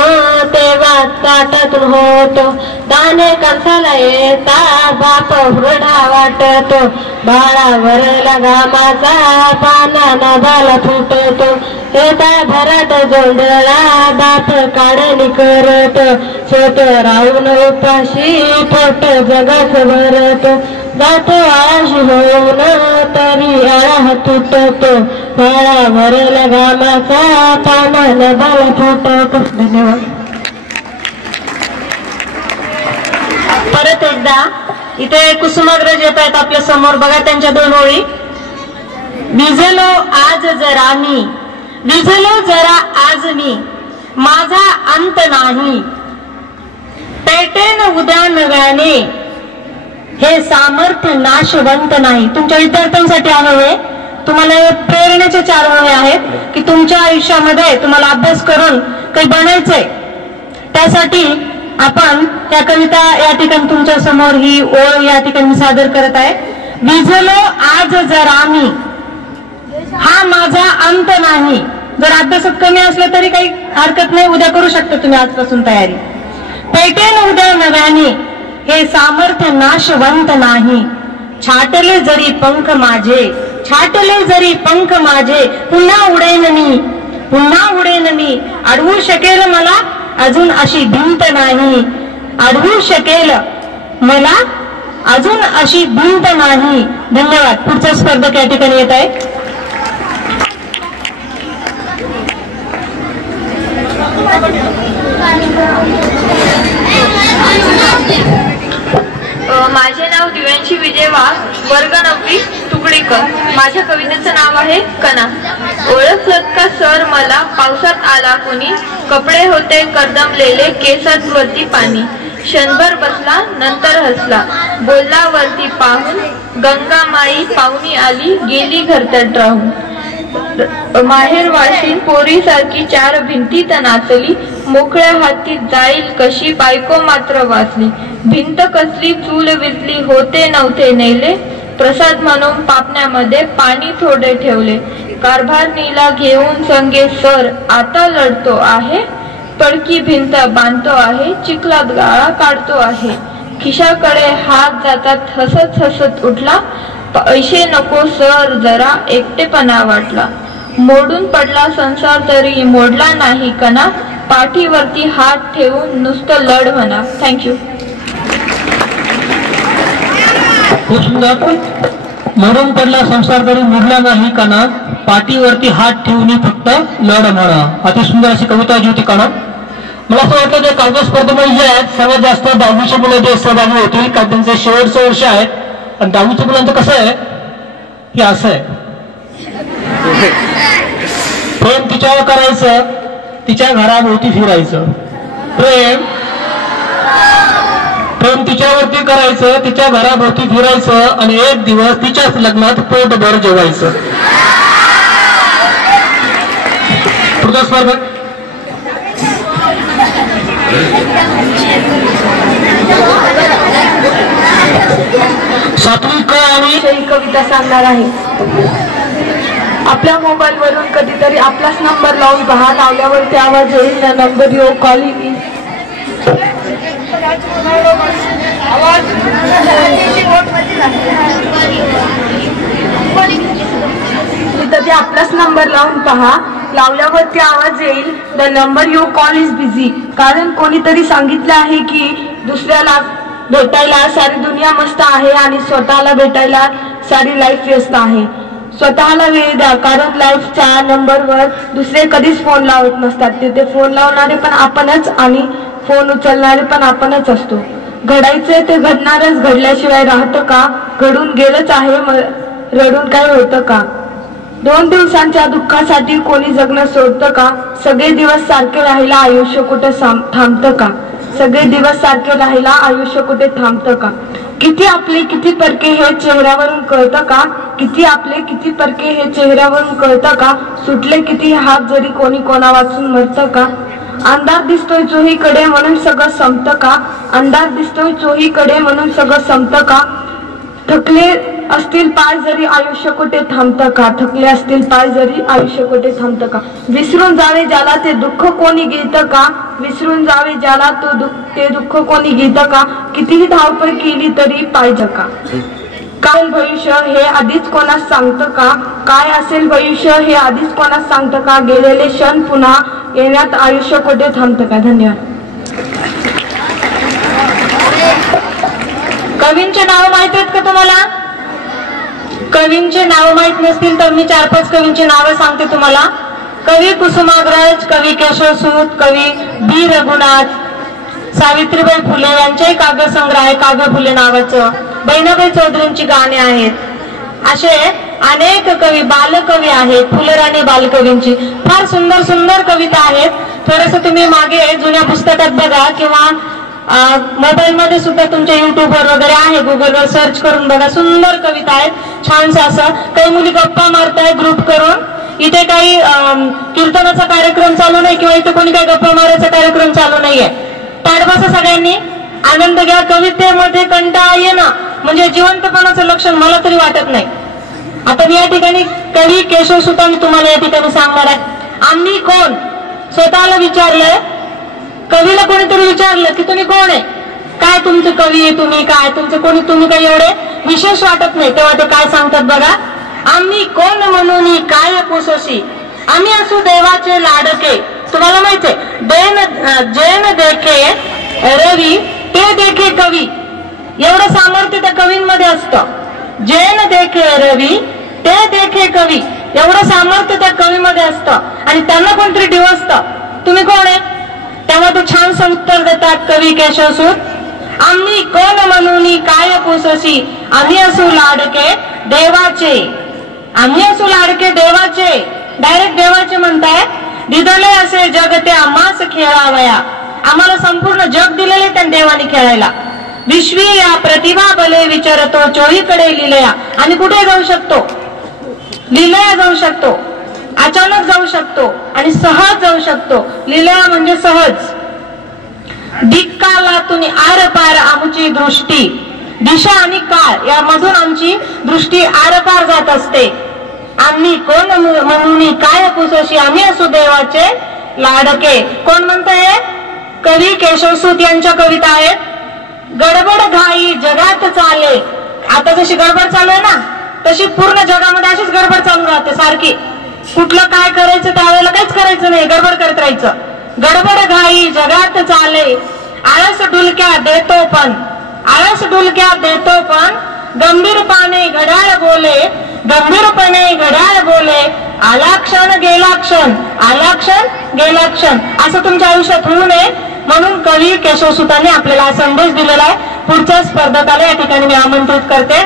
तेव्हा ताटातून होतो, दाणे कंसाला येता बाप हुरडा वाटतो, बाळावर घामाचा पानाना बाला फुटतो, येता घरात जोंधळा बाप काढणी करत, शेत राहून उपाशी पोट जगाच भरत, जातो आळशी होऊन तरी आळा तुटतो, बाळावर घामाचा पानानं बाला फुटतो. धन्यवाद. परत एकदा इथे कुसुमाग्रज येत आहेत आपल्या समोर, बघा त्यांच्या 2 ओळी. विझलो आज जरा मी, विझलो जरा आज मी, माझा अंत नाही, पेटेन उद्या नव्याने, हे सामर्थ्य नाशवंत नाही. तुमच्या विद्यार्थ्यांसाठी हवे, तुम्हाला प्रेरणेचे 4 हवे आहेत की तुमच्या आयुष्यामध्ये तुम्हाला अभ्यास करून काही बनायचंय. त्यासाठी आपण त्या कविता या ठिकाणी तुमच्या समोर ही ओळ या ठिकाणी सादर करत आहे. विझलो आज जरा मी, हा माझा अंत नाही. जर अभ्यासात कमी असलं तरी काही हरकत नाही, उद्या करू शकता तुम्ही आजपासून तयारी. पेटेन उद्या नव्याने, हे सामर्थ्य नाशवंत नाही, छाटले जरी पंख माझे, छाटले जरी पंख माझे, पुन्हा उडेन मी, पुन्हा उडेन मी, अडवू शकेल मला अजून अशी भिंत नाही, अडवू शकेल मला अजून अशी भिंत नाही. धन्यवाद. पुढचा स्पर्धक या ठिकाणी येत आहे. माझे नाव दिव्यांशी विजय वाघ, वर्ग 9वी तुकडीकर. माझ्या कवितेचं नाव आहे कणा. ओळखलत का सर मला, पावसात आला कुणी, कपडे होते कर्दमलेले, केसात वरती पाणी, क्षणभर बसला नंतर हसला, बोलला वरती पाहून, गंगा माई पाहुणी आली, गेली घरत्यात राहून, माहेर वाशीन पोरी सारखी 4 भिंतीत नाचली, मोकळ्या हाती जाईल कशी, बायको मात्र वाचली, भिंत कसली चूल विजली, होते नव्हते नेले, प्रसाद म्हणून पापण्यामध्ये पाणी थोडे ठेवले, कारभारणीला घेऊन संगे सर आता लढतो आहे, पडकी भिंत बांधतो आहे, चिखलात गाळा काढतो आहे, खिशाकडे हात जातात हसत हसत उठला, पैसे नको सर जरा एकटेपणा वाटला, मोडून पडला संसार तरी मोडला नाही कणा, पाठीवरती हात ठेवून नुसतं लढ म्हणा. थँक्यू. खूप सुंदर. मरून पडला संसार तरी मोडला नाही कणा, पाठीवरती हात ठेवून फक्त लढ म्हणा. अति सुंदर अशी कविता जी होती कणा. मला असं वाटतं ते काव्य स्पर्धेमध्ये जे आहेत सर्वात जास्त 10वीच्या मुलं ते सहभागी होतील, कारण त्यांचे शेवटचं वर्ष आहे. आणि 10वीच्या मुलांचं कसं आहे की असं आहे, प्रेम तिच्यावर करायचं, तिच्या घराभोवती फिरायचं. प्रेम तिच्यावरती करायचं, तिच्या घराभोवती फिरायचं आणि एक दिवस तिच्याच लग्नात पोटभर जेवायचं. पुढचा स्पर्धक सात्विक क आणि कविता सांगणार आहे. आपल्या मोबाईल वरून कधीतरी आपलाच नंबर लावून पहा, लावल्यावर त्या आवाज येईल. त्या नंबर यो कॉलिंग कधीतरी आपलाच नंबर लावून पहा, लावल्यावरती आवाज येईल the number you call is busy. कारण कोणीतरी सांगितलं आहे की दुसऱ्याला भेटायला सारी दुनिया मस्त आहे आणि स्वतःला भेटायला सारी लाईफ व्यस्त आहे. स्वतःला वेळ द्या, कारण लाईफच्या नंबरवर दुसरे कधीच फोन लावत नसतात. तिथे फोन लावणारे पण आपणच आणि फोन उचलणारे पण आपणच असतो. घडायचे ते घडणारच, घडल्याशिवाय राहतं का? घडून गेलंच आहे, रडून काय होतं का? 2 दिवसांच्या दुःखासाठी कोणी जगणं सोडतं का? सगळे दिवस सारखे राहिला आयुष्य कुठे थांबतं का? सगळे दिवस सारखे राहिला आयुष्य कुठे थांबतं का? किती आपले किती परके हे चेहऱ्यावरून कळतं का? किती आपले किती परके हे चेहऱ्यावरून कळतं का? सुटले किती हात जरी कोणी कोणा वाचून मरतं का? अंधार दिसतोय चोहीकडे म्हणून सगळं संपतं का? अंधार दिसतोय चोहीकडे म्हणून सगळं संपतं का? थकले असतील पाय जरी आयुष्य कुठे थांबतं का? थकले असतील पाय जरी आयुष्य कुठे थांबतं का? विसरून जावे ज्याला ते दुःख कोणी घेतं का? विसरून जावे ज्याला ते दुःख कोणी घेतं का? कितीही धावपळ केली तरी पाहिजे का? काय भविष्य हे आधीच कोणास सांगतं का? काय असेल भविष्य हे आधीच कोणास सांगतं का? गेलेले क्षण पुन्हा येण्यात आयुष्य कुठे थांबतं का? धन्यवाद. कवींचे नाव माहित आहेत का तुम्हाला? कवींचे नाव माहित नसतील तर मी 4-5 कवींची नावं सांगते तुम्हाला. कवी कुसुमाग्रज, कवी केशवसूत, कवी बी रघुनाथ, सावित्रीबाई फुले यांचे काव्यसंग्रह आहे काव्य फुले नावाचं. बहिणाबाई चौधरींची गाणी आहेत. असे अनेक कवी बालकवी आहेत. फुलराणी बालकवींची फार सुंदर सुंदर कविता आहेत. थोडस तुम्ही मागे जुन्या पुस्तकात बघा किंवा मोबाईल मध्ये सुद्धा तुमच्या युट्यूबवर वगैरे आहे, गुगलवर सर्च करून बघा. सुंदर कविता आहेत, छानसं असं. काही मुली गप्पा मारतायत ग्रुप करून. इथे काही कीर्तनाचा कार्यक्रम चालू नाही किंवा इथे कोणी काही गप्पा मारायचा कार्यक्रम चालू नाहीये. ताट बसा सगळ्यांनी, आनंद घ्या. कवितेमध्ये कंटाळा येणं म्हणजे जिवंतपणाचं लक्षण मला तरी वाटत नाही. आता या ठिकाणी कवी केशवसूत मी तुम्हाला या ठिकाणी सांगणार आहे. आम्ही कोण स्वतःला विचारलंय. कवीला कोणीतरी विचारलं की तुम्ही कोण आहे, काय तुमचं कवी आहे, तुम्ही काय तुमचं कोणी, तुम्ही काही एवढे विशेष वाटत नाही. तेव्हा ते काय सांगतात बघा. आम्ही कोण म्हणून काय पुसोसी, आम्ही असू देवाचे लाडके. तुम्हाला माहितीये जैन देखे रवी ते देखे कवी, एवढं सामर्थ्य त्या कवींमध्ये असतं. जैन देखे रवी ते देखे कवी, एवढं सामर्थ्य त्या कवीमध्ये असतं. आणि त्यांना कोणतरी डिवसतं तुम्ही कोण आहे, तेव्हा ते छानसं उत्तर देतात कवी केशवसूत. आम्ही कोण म्हणून काय पुसोसी, आम्ही असू लाडके देवाचे. आम्ही असू लाडके देवाचे, डायरेक्ट देवाचे म्हणताय. दिदले असे जग ते आम्हास खेळावया, आम्हाला संपूर्ण जग दिलेले त्या देवाने खेळायला. विश्वी या प्रतिभा बले विचारतो चोहीकडे लिलया. आणि कुठे जाऊ शकतो, लिलया जाऊ शकतो, अचानक जाऊ शकतो आणि सहज जाऊ शकतो. लिलया म्हणजे सहज. दिक्कालातून आर पार आमची दृष्टी, दिशा आणि काळ यामधून आमची दृष्टी आरपार जात असते. आम्ही कोण म्हणून काय पुसोशी, आम्ही असू देवाचे लाडके. कोण म्हणतंय? कवी केशवसूत यांच्या कविता आहेत. गडबड घाई जगात चाले, आता जशी गडबड चालू आहे ना तशी पूर्ण जगामध्ये अशीच गडबड चालू राहते सारखी. कुठलं काय करायचं त्यावेळेला काहीच करायचं नाही, गडबड करत राहायचं. गडबड घाई जगात चाले, आळस डुलक्या देतो पण, आळस डुलक्या देतो पण, गंभीरपणे घड्याळ बोले, गंभीरपणे घड्याळ बोले, आला क्षण गेला क्षण, आला क्षण गेला क्षण. असं तुमच्या आयुष्यात होऊ नये म्हणून कवी केशवसूतांनी आपल्याला हा संदेश दिलेला आहे. पुढच्या स्पर्धकाला या ठिकाणी मी आमंत्रित करते.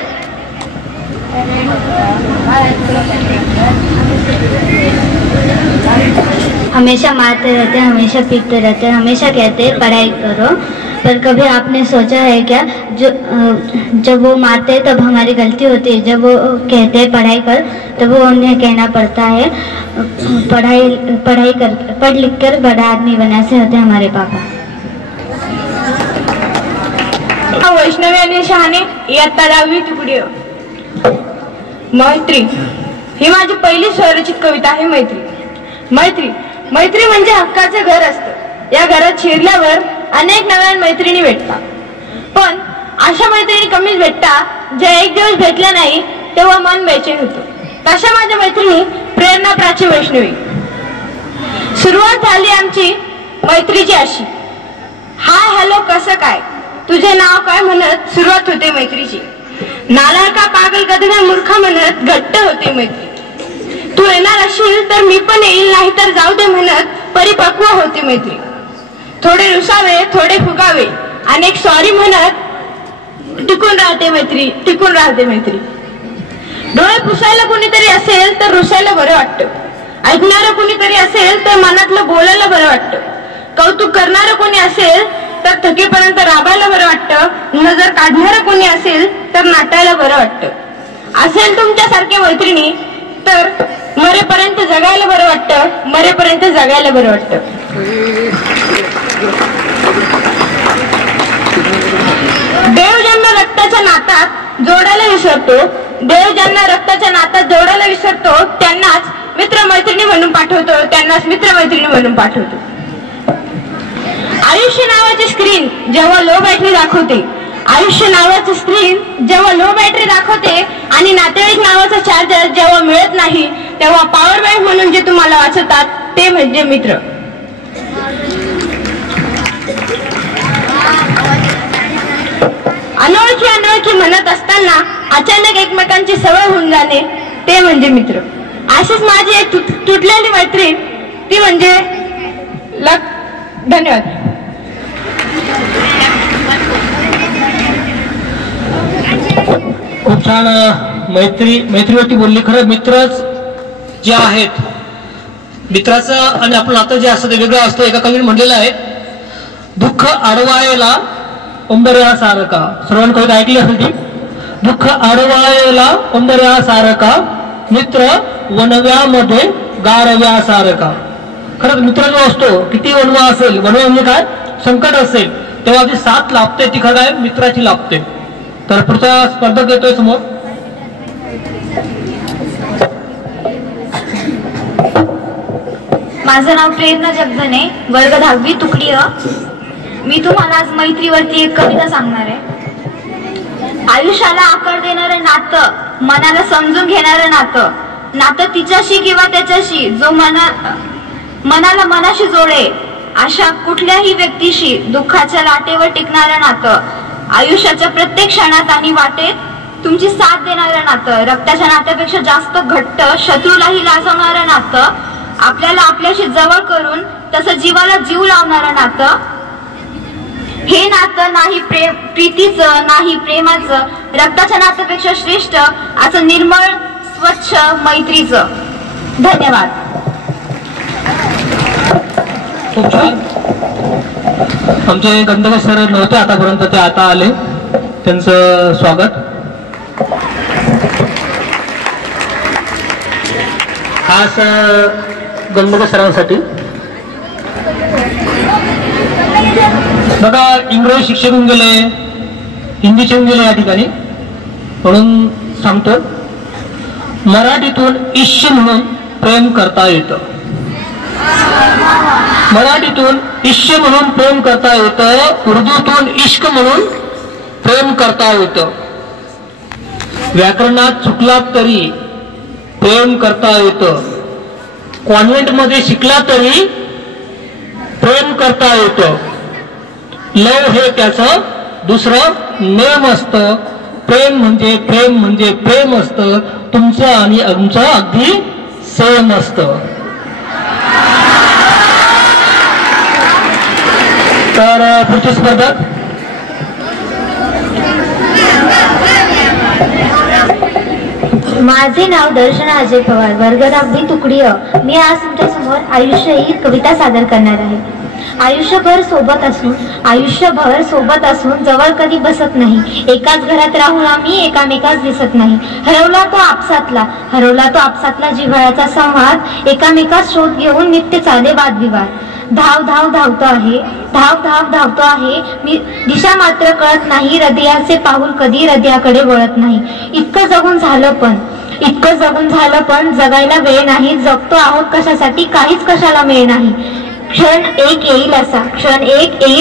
हमेशा मारते रहते हैं, हमेशा पीटते रहते हैं, हमेशा कहते हैं पढ़ाई करो। पर कभी आपने सोचा है क्या, जब वो मारते हैं तब हमारी गलती होती है, जब वो कहते हैं पढ़ाई कर तब वो उन्हें कहना पड़ता है पढ़ लिख कर बड़ा आदमी बना से होते हमारे पापा। वैष्णवी आणि शहाणे इयत्ता 10वी तुकडी। मैत्री ही माझी पहिली स्वरचित कविता आहे। मैत्री म्हणजे हक्काचं घर असतं। या घरात शिरल्यावर अनेक नव्या मैत्रिणी भेटतात, पण अशा मैत्रिणी कमीच भेटतात ज्या एक दिवस भेटल्या नाही तेव्हा मन बेचैन होतं। तशा माझ्या मैत्रिणी प्रेरणा, प्राची, वैष्णवी। सुरुवात झाली आमची मैत्रीची अशी, हाय हॅलो कसं काय, तुझे नाव काय म्हणत सुरुवात होते मैत्रीची। नालायका, पागल, गधड्या, मूर्खा म्हणत घट्ट होते मैत्री। तू येणार असशील तर मी पण येईल, नाही तर जाऊ दे म्हणत परिपक्व होते मैत्री। थोडे रुसावे, थोडे फुगावे, अनेक सॉरी म्हणत टिकून राहते मैत्री। डोळे पुसायला कोणीतरी असेल तर रुसायला बरं वाटतं, ऐकणारं कोणीतरी असेल तर मनातलं बोलायला बरं वाटतं, कौतुक करणारं कोणी असेल तर थकेपर्यंत राबायला बरं वाटतं, नजर काढणारं कोणी असेल तर नाटायला बरं वाटतं। असेल तुमच्यासारखे मैत्रिणी तर मरेपर्यंत जगायला बरं वाटतं। देव ज्यांना रक्ताच्या नातात जोडायला विसरतो त्यांनाच मित्रमैत्रिणी म्हणून पाठवतो। आयुष्य नावाची स्क्रीन जेव्हा लो बॅटरी दाखवते, आणि नातेवाईक नावाचा चार्जर जेव्हा मिळत नाही तेव्हा पॉवर बँक म्हणून जे तुम्हाला वाचतात ते म्हणजे मित्र। अनोळखी म्हणत असताना अचानक एकमेकांची सवय होऊन जाणे ते म्हणजे मित्र। अशीच माझी एक तुटलेली मैत्रीण, ती म्हणजे धन्यवाद। खूप छान मैत्रीवरती बोलली। खरं मित्रच जे आहेत, मित्राचं आणि आपलं नातं जे असतं ते वेगळं असतं। एका कवीने म्हणलेलं आहे, दुःख अडवायला उंबऱ्या सारखा। सर्वांनी कविता ऐकली असेल ती। दुःख अडवायला उंबऱ्या सारखा, मित्र वनव्यामध्ये गारव्या सारखा। खरंच मित्र जो असतो, किती वनवा असेल, वनवा म्हणजे काय, संकट असेल तेव्हा जी साथ लाभते ती खरं आहे मित्राची लाभते। तर पुढचा स्पर्धक येतोय समोर। माझं नाव प्रेरणा जगधने, वर्ग 10वी तुकडी अ। मी तुम्हाला आज मैत्रीवरती एक कविता सांगणार आहे। आयुष्याला आकार देणारं नातं, मनाला समजून घेणारं नातं तिच्याशी किंवा त्याच्याशी जो मनाला मनाशी जोडे, अशा कुठल्याही व्यक्तीशी दुःखाच्या लाटेवर टिकणारं नातं, आयुष्याच्या प्रत्येक क्षणात आणि वाटेत तुमची साथ देणारं नातं, रक्ताच्या नात्यापेक्षा जास्त घट्ट, शत्रूलाही लाजवणारं नातं, आपल्याला आपल्याशी जवळ करून तसं जीवाला जीव लावणारं नातं, हे नातं नाही प्रीतीचं, नाही प्रेमाचं, रक्ताच्या नात्यापेक्षा श्रेष्ठ असं निर्मळ स्वच्छ मैत्रीचं। धन्यवाद। खूप छान। आमचे गंधर्व सर नव्हते आतापर्यंत, ते आता आले, त्यांचं स्वागत। खास गंधर्व सरांसाठी। बघा, इंग्रजी शिक्षक होऊन गेले, हिंदी शिकून गेले या ठिकाणी, म्हणून सांगतो, मराठीतून इश्क म्हणून प्रेम करता येतं। मराठीतून इश्क म्हणून प्रेम करता येतं, उर्दूतून इश्क म्हणून प्रेम करता येतं। व्याकरणात चुकलात तरी प्रेम करता येतं, कॉन्व्हेंटमध्ये शिकला तरी प्रेम करता येतं। लव हे त्याचं दुसरं नेम असतं। प्रेम म्हणजे प्रेम असतं, तुमचं आणि आमचं अगदी सेम असतं। तर पुढचे स्पर्धक माझे नाव दर्शना अजय पवार, वर्ग 10वी तुकडी अ. मी आज तुमच्या समोर आयुष्य ही कविता सादर करणार आहे. आयुष्यभर सोबत असून जवळ कधी बसत नाही. एकाच घरात राहून आम्ही एकामेकाच दिसत नाही. हरवला तो आपसातला जिव्हाळ्याचा संवाद. एकामेकास शोध घेऊन नित्य चाले वादविवाद. धावतो आहे मी, दिशा मात्र कळत नाही. हृदयाचे पाऊल कधी हृदयाकडे वळत नाही. इतकं जगून झालं पण जगायला वेळ नाही. जगतो आहोत कशासाठी, काहीच कशाला वेळ नाही. क्षण एक येईल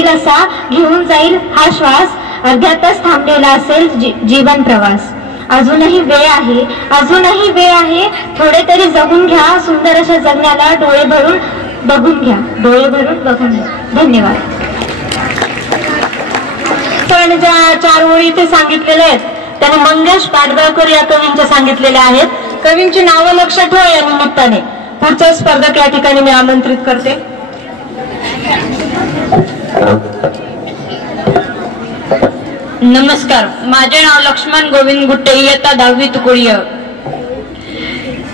असा घेऊन जाईल हा श्वास. अर्ध्यातच थांबलेला असेल जीवन प्रवास. अजूनही वेळ आहे, थोडे तरी जगून घ्या. सुंदर अशा जगण्याला डोळे भरून बघून घ्या. धन्यवाद. पण ज्या 4 ओळी इथे सांगितलेल्या आहेत त्याने मंगेश पाडगावकर या कवींच्या सांगितलेल्या आहेत. कवींची नावं लक्षात ठेवा. या निमित्ताने पुढचा स्पर्धक या ठिकाणी मी आमंत्रित करते. नमस्कार, माझे नाव लक्ष्मण गोविंद गुट्टे, इयत्ता 10वी तुकडी अ.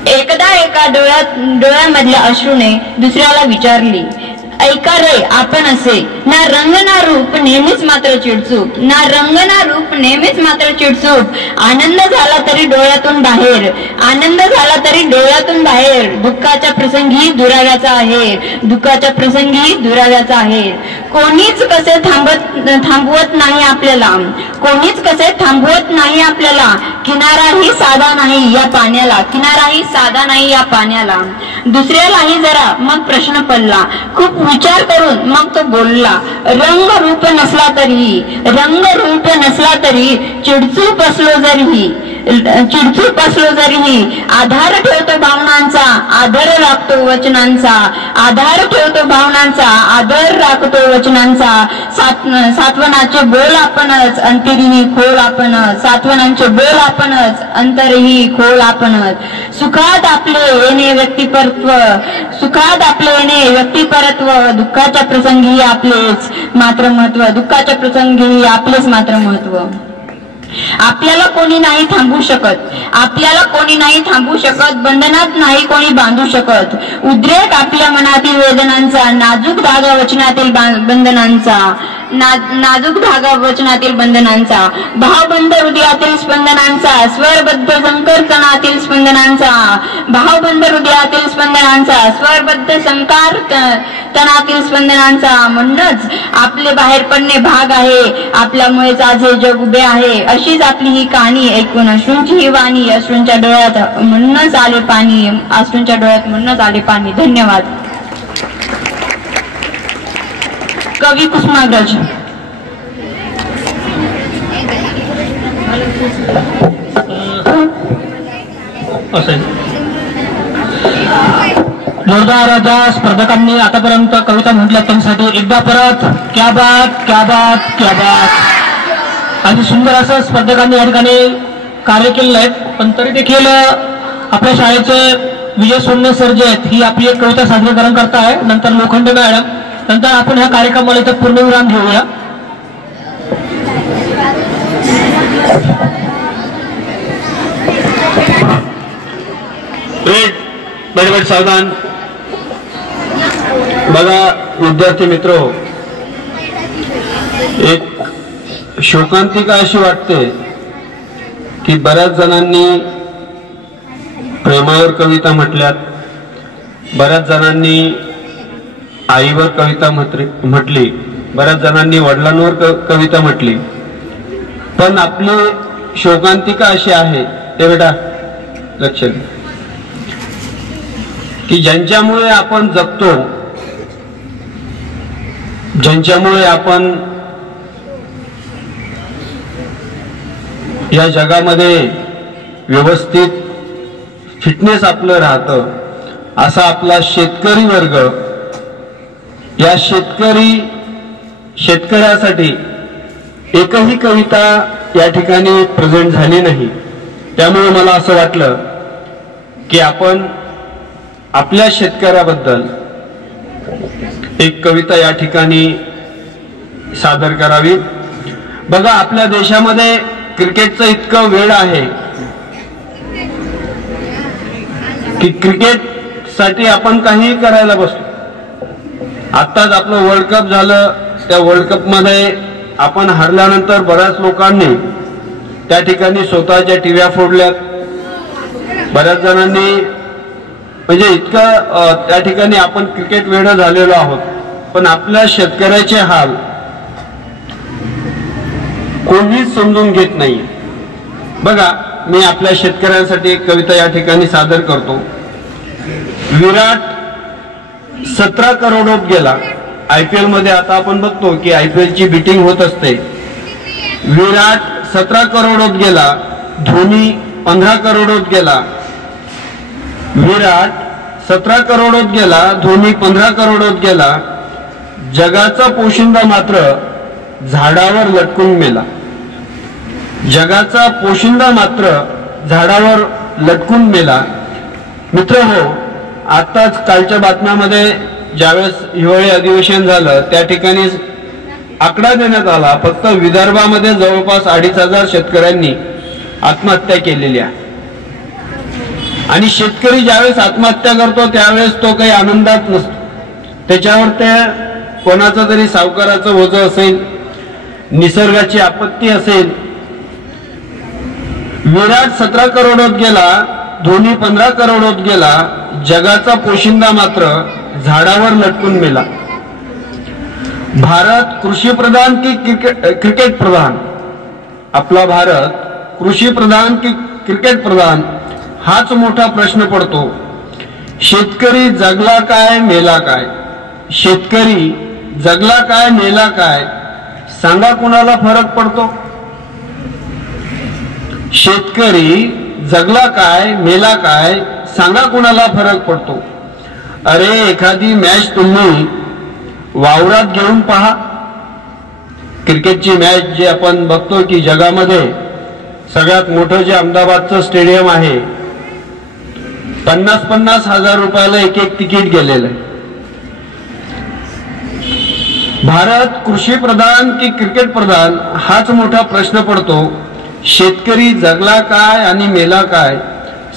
एकदा एका डोळ्यामधल्या अश्रूने दुसऱ्याला विचारली, ऐका रे आपण असे. ना रंग ना रूप नेहमीच मात्र चिडचूप. आनंद झाला तरी डोळ्यातून बाहेर. दुःखाच्या प्रसंगी दुराव्याचा आहे. कोणीच कसे थांबवत नाही आपल्याला. किनाराही साधा नाही या पाण्याला. दुसऱ्यालाही जरा मग प्रश्न पडला. खूप विचार करून मग तो बोलला, रंग रूप नसला तरी चिडचूप असलो जरीही आधार ठेवतो भावनांचा, आदर राखतो वचनांचा. सात्वनाचे बोल आपणच, अंतरीही खोल आपणच. सुखात आपले येणे व्यक्तिपरत्व. दुःखाच्या प्रसंगी आपलेच मात्र महत्व. आपल्याला कोणी नाही थांबू शकत. बंधनात नाही कोणी बांधू शकत. उद्रेक आपल्या मनातील वेदनांचा, नाजूक धागा वचनातील बंधनांचा. भावबंध हृदयातील स्पंदनांचा, स्वरबद्ध संकर्तनातील स्पंदनांचा. म्हणूनच आपले बाहेर पडणे भाग आहे. आपल्यामुळेच आज हे जग उभे आहे. अशीच आपली ही कहाणी ऐकून अश्रूंची ही वाणी. अश्रूंच्या डोळ्यात म्हणूनच आले पाणी. धन्यवाद. कवी कुसुमाग्रज. जोरदार ज्या स्पर्धकांनी आतापर्यंत कविता म्हटल्या त्यांच्यासाठी एकदा परत क्या बात. आणि सुंदर असं स्पर्धकांनी या ठिकाणी कार्य केलेलं आहे. पण तरी देखील आपल्या शाळेचे विजय सोन्ने सर जे आहेत ही आपली एक कविता सादरीकरण करताय. नंतर लोखंडे मॅडम. नंतर आपण ह्या कार्यक्रमाला इथं पूर्णविराम घेऊया. बरोबर सावधान. बघा विद्यार्थी मित्र, एक शोकांतिका अशी वाटते की बऱ्याच जणांनी प्रेमावर कविता म्हटल्यात, बऱ्याच जणांनी आईवर कविता म्हटली, बऱ्याच जणांनी वडिलांवर कविता म्हटली. पण आपली शोकांतिका अशी आहे, ते बेटा लक्ष दे, की ज्यांच्यामुळे आपण जगतो, ज्यांच्यामुळे आपण या जगामध्ये व्यवस्थित फिटनेस आपलं राहतं, असा आपला शेतकरी वर्ग, या शेतकऱ्यासाठी एकही कविता या ठिकाणी प्रेझेंट झाली नाही. त्यामुळे मला असं वाटलं की आपण आपल्या शेतकऱ्याबद्दल एक कविता या ठिकाणी सादर करावी. बघा, आपल्या देशामध्ये क्रिकेटचं इतकं वेळ आहे की क्रिकेटसाठी आपण काहीही करायला बसलो. आत्ताच आपलं वर्ल्ड कप झालं. त्या वर्ल्ड कपमध्ये आपण हरल्यानंतर बऱ्याच लोकांनी त्या ठिकाणी स्वतःच्या टीव्या फोडल्यात. बऱ्याच जणांनी म्हणजे इतकं त्या ठिकाणी आपण क्रिकेट वेडं झालेलो आहोत. पण आपल्या शेतकऱ्याचे हाल कोणीच समजून घेत नाही. बघा, मी आपल्या शेतकऱ्यांसाठी एक कविता या ठिकाणी सादर करतो. विराट 17 करोडोत गेला. IPL मध्ये आता आपण बघतो की IPL ची बिटिंग होत असते. विराट 17 करोडोत गेला. धोनी 15 करोडोत गेला. विराट 17 करोडोत गेला. धोनी 15 करोडोत गेला. जगाचा पोशिंदा मात्र झाडावर लटकून मेला. जगाचा पोशिंदा मात्र झाडावर लटकून मेला. मित्र हो, आताच कालच्या बातम्यामध्ये ज्यावेळेस हिवाळी अधिवेशन झालं त्या ठिकाणी आकडा देण्यात आला, फक्त विदर्भामध्ये जवळपास 2,500 शेतकऱ्यांनी आत्महत्या केलेली आहे. आणि शेतकरी ज्यावेळेस आत्महत्या करतो त्यावेळेस तो काही आनंदात नसतो. त्याच्यावर ते कोणाचं तरी सावकाराचं ओझं असेल, निसर्गाची आपत्ती असेल. विराट 17 करोडोत गेला. धोनी 15 करोडोत गेला. जगाचा पोशिंदा मात्र झाडावर लटकून मेला. भारत कृषी प्रधान की क्रिकेट प्रधान? आपला भारत कृषी प्रधान की क्रिकेट प्रधान हाच मोठा प्रश्न पडतो. शेतकरी जगला काय मेला काय? शेतकरी जगला काय मेला काय? सांगा कुणाला फरक पडतो? शेतकरी जगला काय मेला काय? सांगा कुणाला फरक पडतो? अरे, एखादी मॅच तुम्ही वावरात घेऊन पहा. क्रिकेटची मॅच जे आपण बघतो की जगामध्ये सगळ्यात मोठं जे अहमदाबादचं स्टेडियम आहे, 50-50 हजार रुपयाला एक तिकीट गेलेलं आहे. भारत कृषी प्रधान की क्रिकेट प्रधान हाच मोठा प्रश्न पडतो. शेतकरी जगला काय आणि मेला काय?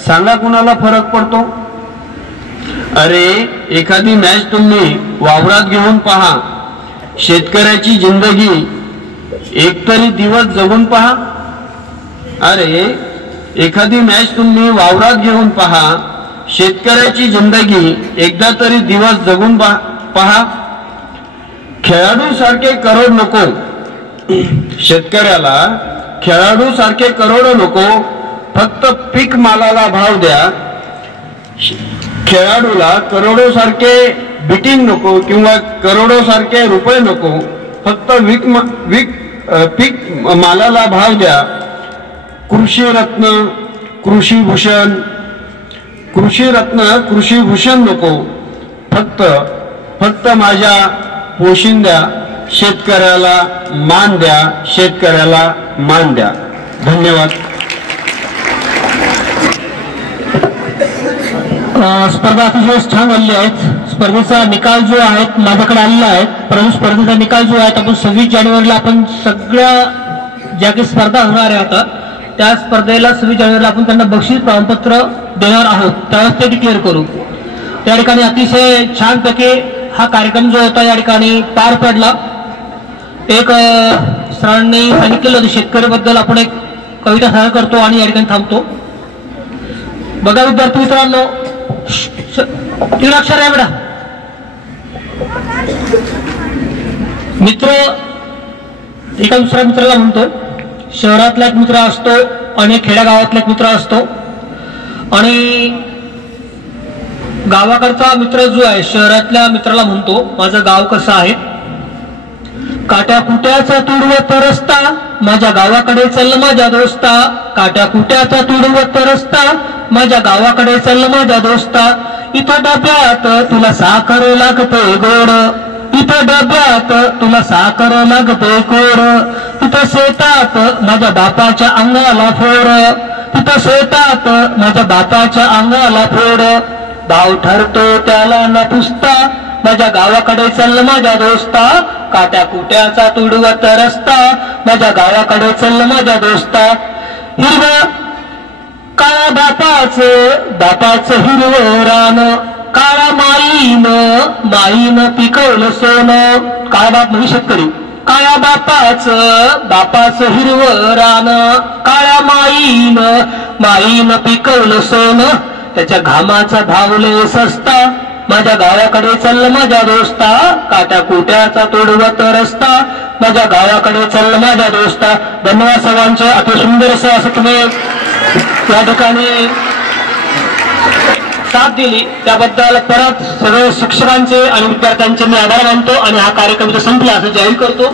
सांगा कुणाला फरक पडतो? अरे, एखादी मॅच तुम्ही वावरात घेऊन पहा. शेतकऱ्याची जिंदगी एकतरी दिवस जगून पहा. अरे, एखादी मॅच तुम्ही वावरात घेऊन पहा. शेतकऱ्याची जिंदगी एकदा तरी दिवस जगून पहा. खेळाडू सारखे करोड नको. शेतकऱ्याला खेळाडू सारखे करोड नको, फक्त पीक मालाला भाव द्या. खेळाडूला करोडो सारखे बिटिंग नको किंवा करोडो सारखे रुपये नको, फक्त पीक मालाला भाव द्या. कृषी रत्न कृषी भूषण नको, फक्त माझ्या पोशिंद्या शेतकऱ्याला मान द्या. शेतकऱ्याला मान द्या. धन्यवाद. स्पर्धा अतिशय छान झालेली आहेत. स्पर्धेचा निकाल जो आहे माझ्याकडे आलेला आहे, परंतु स्पर्धेचा निकाल जो आहे आपण 26 जानेवारीला आपण सगळ्या ज्या काही स्पर्धा होणार आहे आता त्या स्पर्धेला 26 जानेवारीला आपण त्यांना बक्षीस प्रमाणपत्र देणार आहोत. त्यावेळेस ते डिक्लेअर करू. त्या ठिकाणी अतिशय छानपैकी हा कार्यक्रम जो होता या ठिकाणी पार पडला. एक सरांनी सांगितलेलं होतं शेतकऱ्याबद्दल आपण एक कविता सादर करतो आणि या ठिकाणी थांबतो. बघा विद्यार्थी मित्रांनो, तीन अक्षर आहे बेटा. मित्र एका दुसऱ्या मित्राला म्हणतो. शहरातला एक मित्र असतो आणि खेड्यागावातला एक मित्र असतो. आणि गावाकडचा मित्र जो आहे शहरातल्या मित्राला म्हणतो, माझं गाव कसं आहे? काट्या कुट्याचा तुडवत रस्ता, माझ्या गावाकडे चल माझ्या दोस्ता. काट्या कुट्याचा तुडवत रस्ता, माझ्या गावाकडे चल माझ्या दोस्ता. इथं डब्यात तुला साखर लागते गोड, इथं डब्यात तुला साखर लागते गोड. तिथं शेतात माझ्या बापाच्या अंगाला फोड, तिथं शेतात माझ्या बापाच्या अंगाला फोड. भाव ठरतो त्याला न पुसता, माझ्या गावाकडे चल माझ्या दोस्ता. काट्या कुट्याचा तुडवत रस्ता, माझ्या गावाकडे चल माझ्या दोस्ता. हिरव्या काळा बापाचं हिरवं रान काळा माईनं पिकवलं सोनं. काळा बाप म्हणजे शेतकरी. काळ्या बापाचं हिरवं रान काळ्या माईनं पिकवलं सोनं. त्याच्या घामाचा धावले सस्ता माझ्या गावाकडे चल माझ्या दोस्ता. काट्या कुट्याचा तोडवत रस्ता माझ्या गावाकडे चल माझ्या दोस्ता. धन्यवाद सर्वांचे. अतिसुंदर असं तुम्ही या ठिकाणी साथ दिली त्याबद्दल परत सगळे शिक्षकांचे आणि विद्यार्थ्यांचे मी आभार मानतो आणि हा कार्यक्रम संपला असं जाहीर करतो.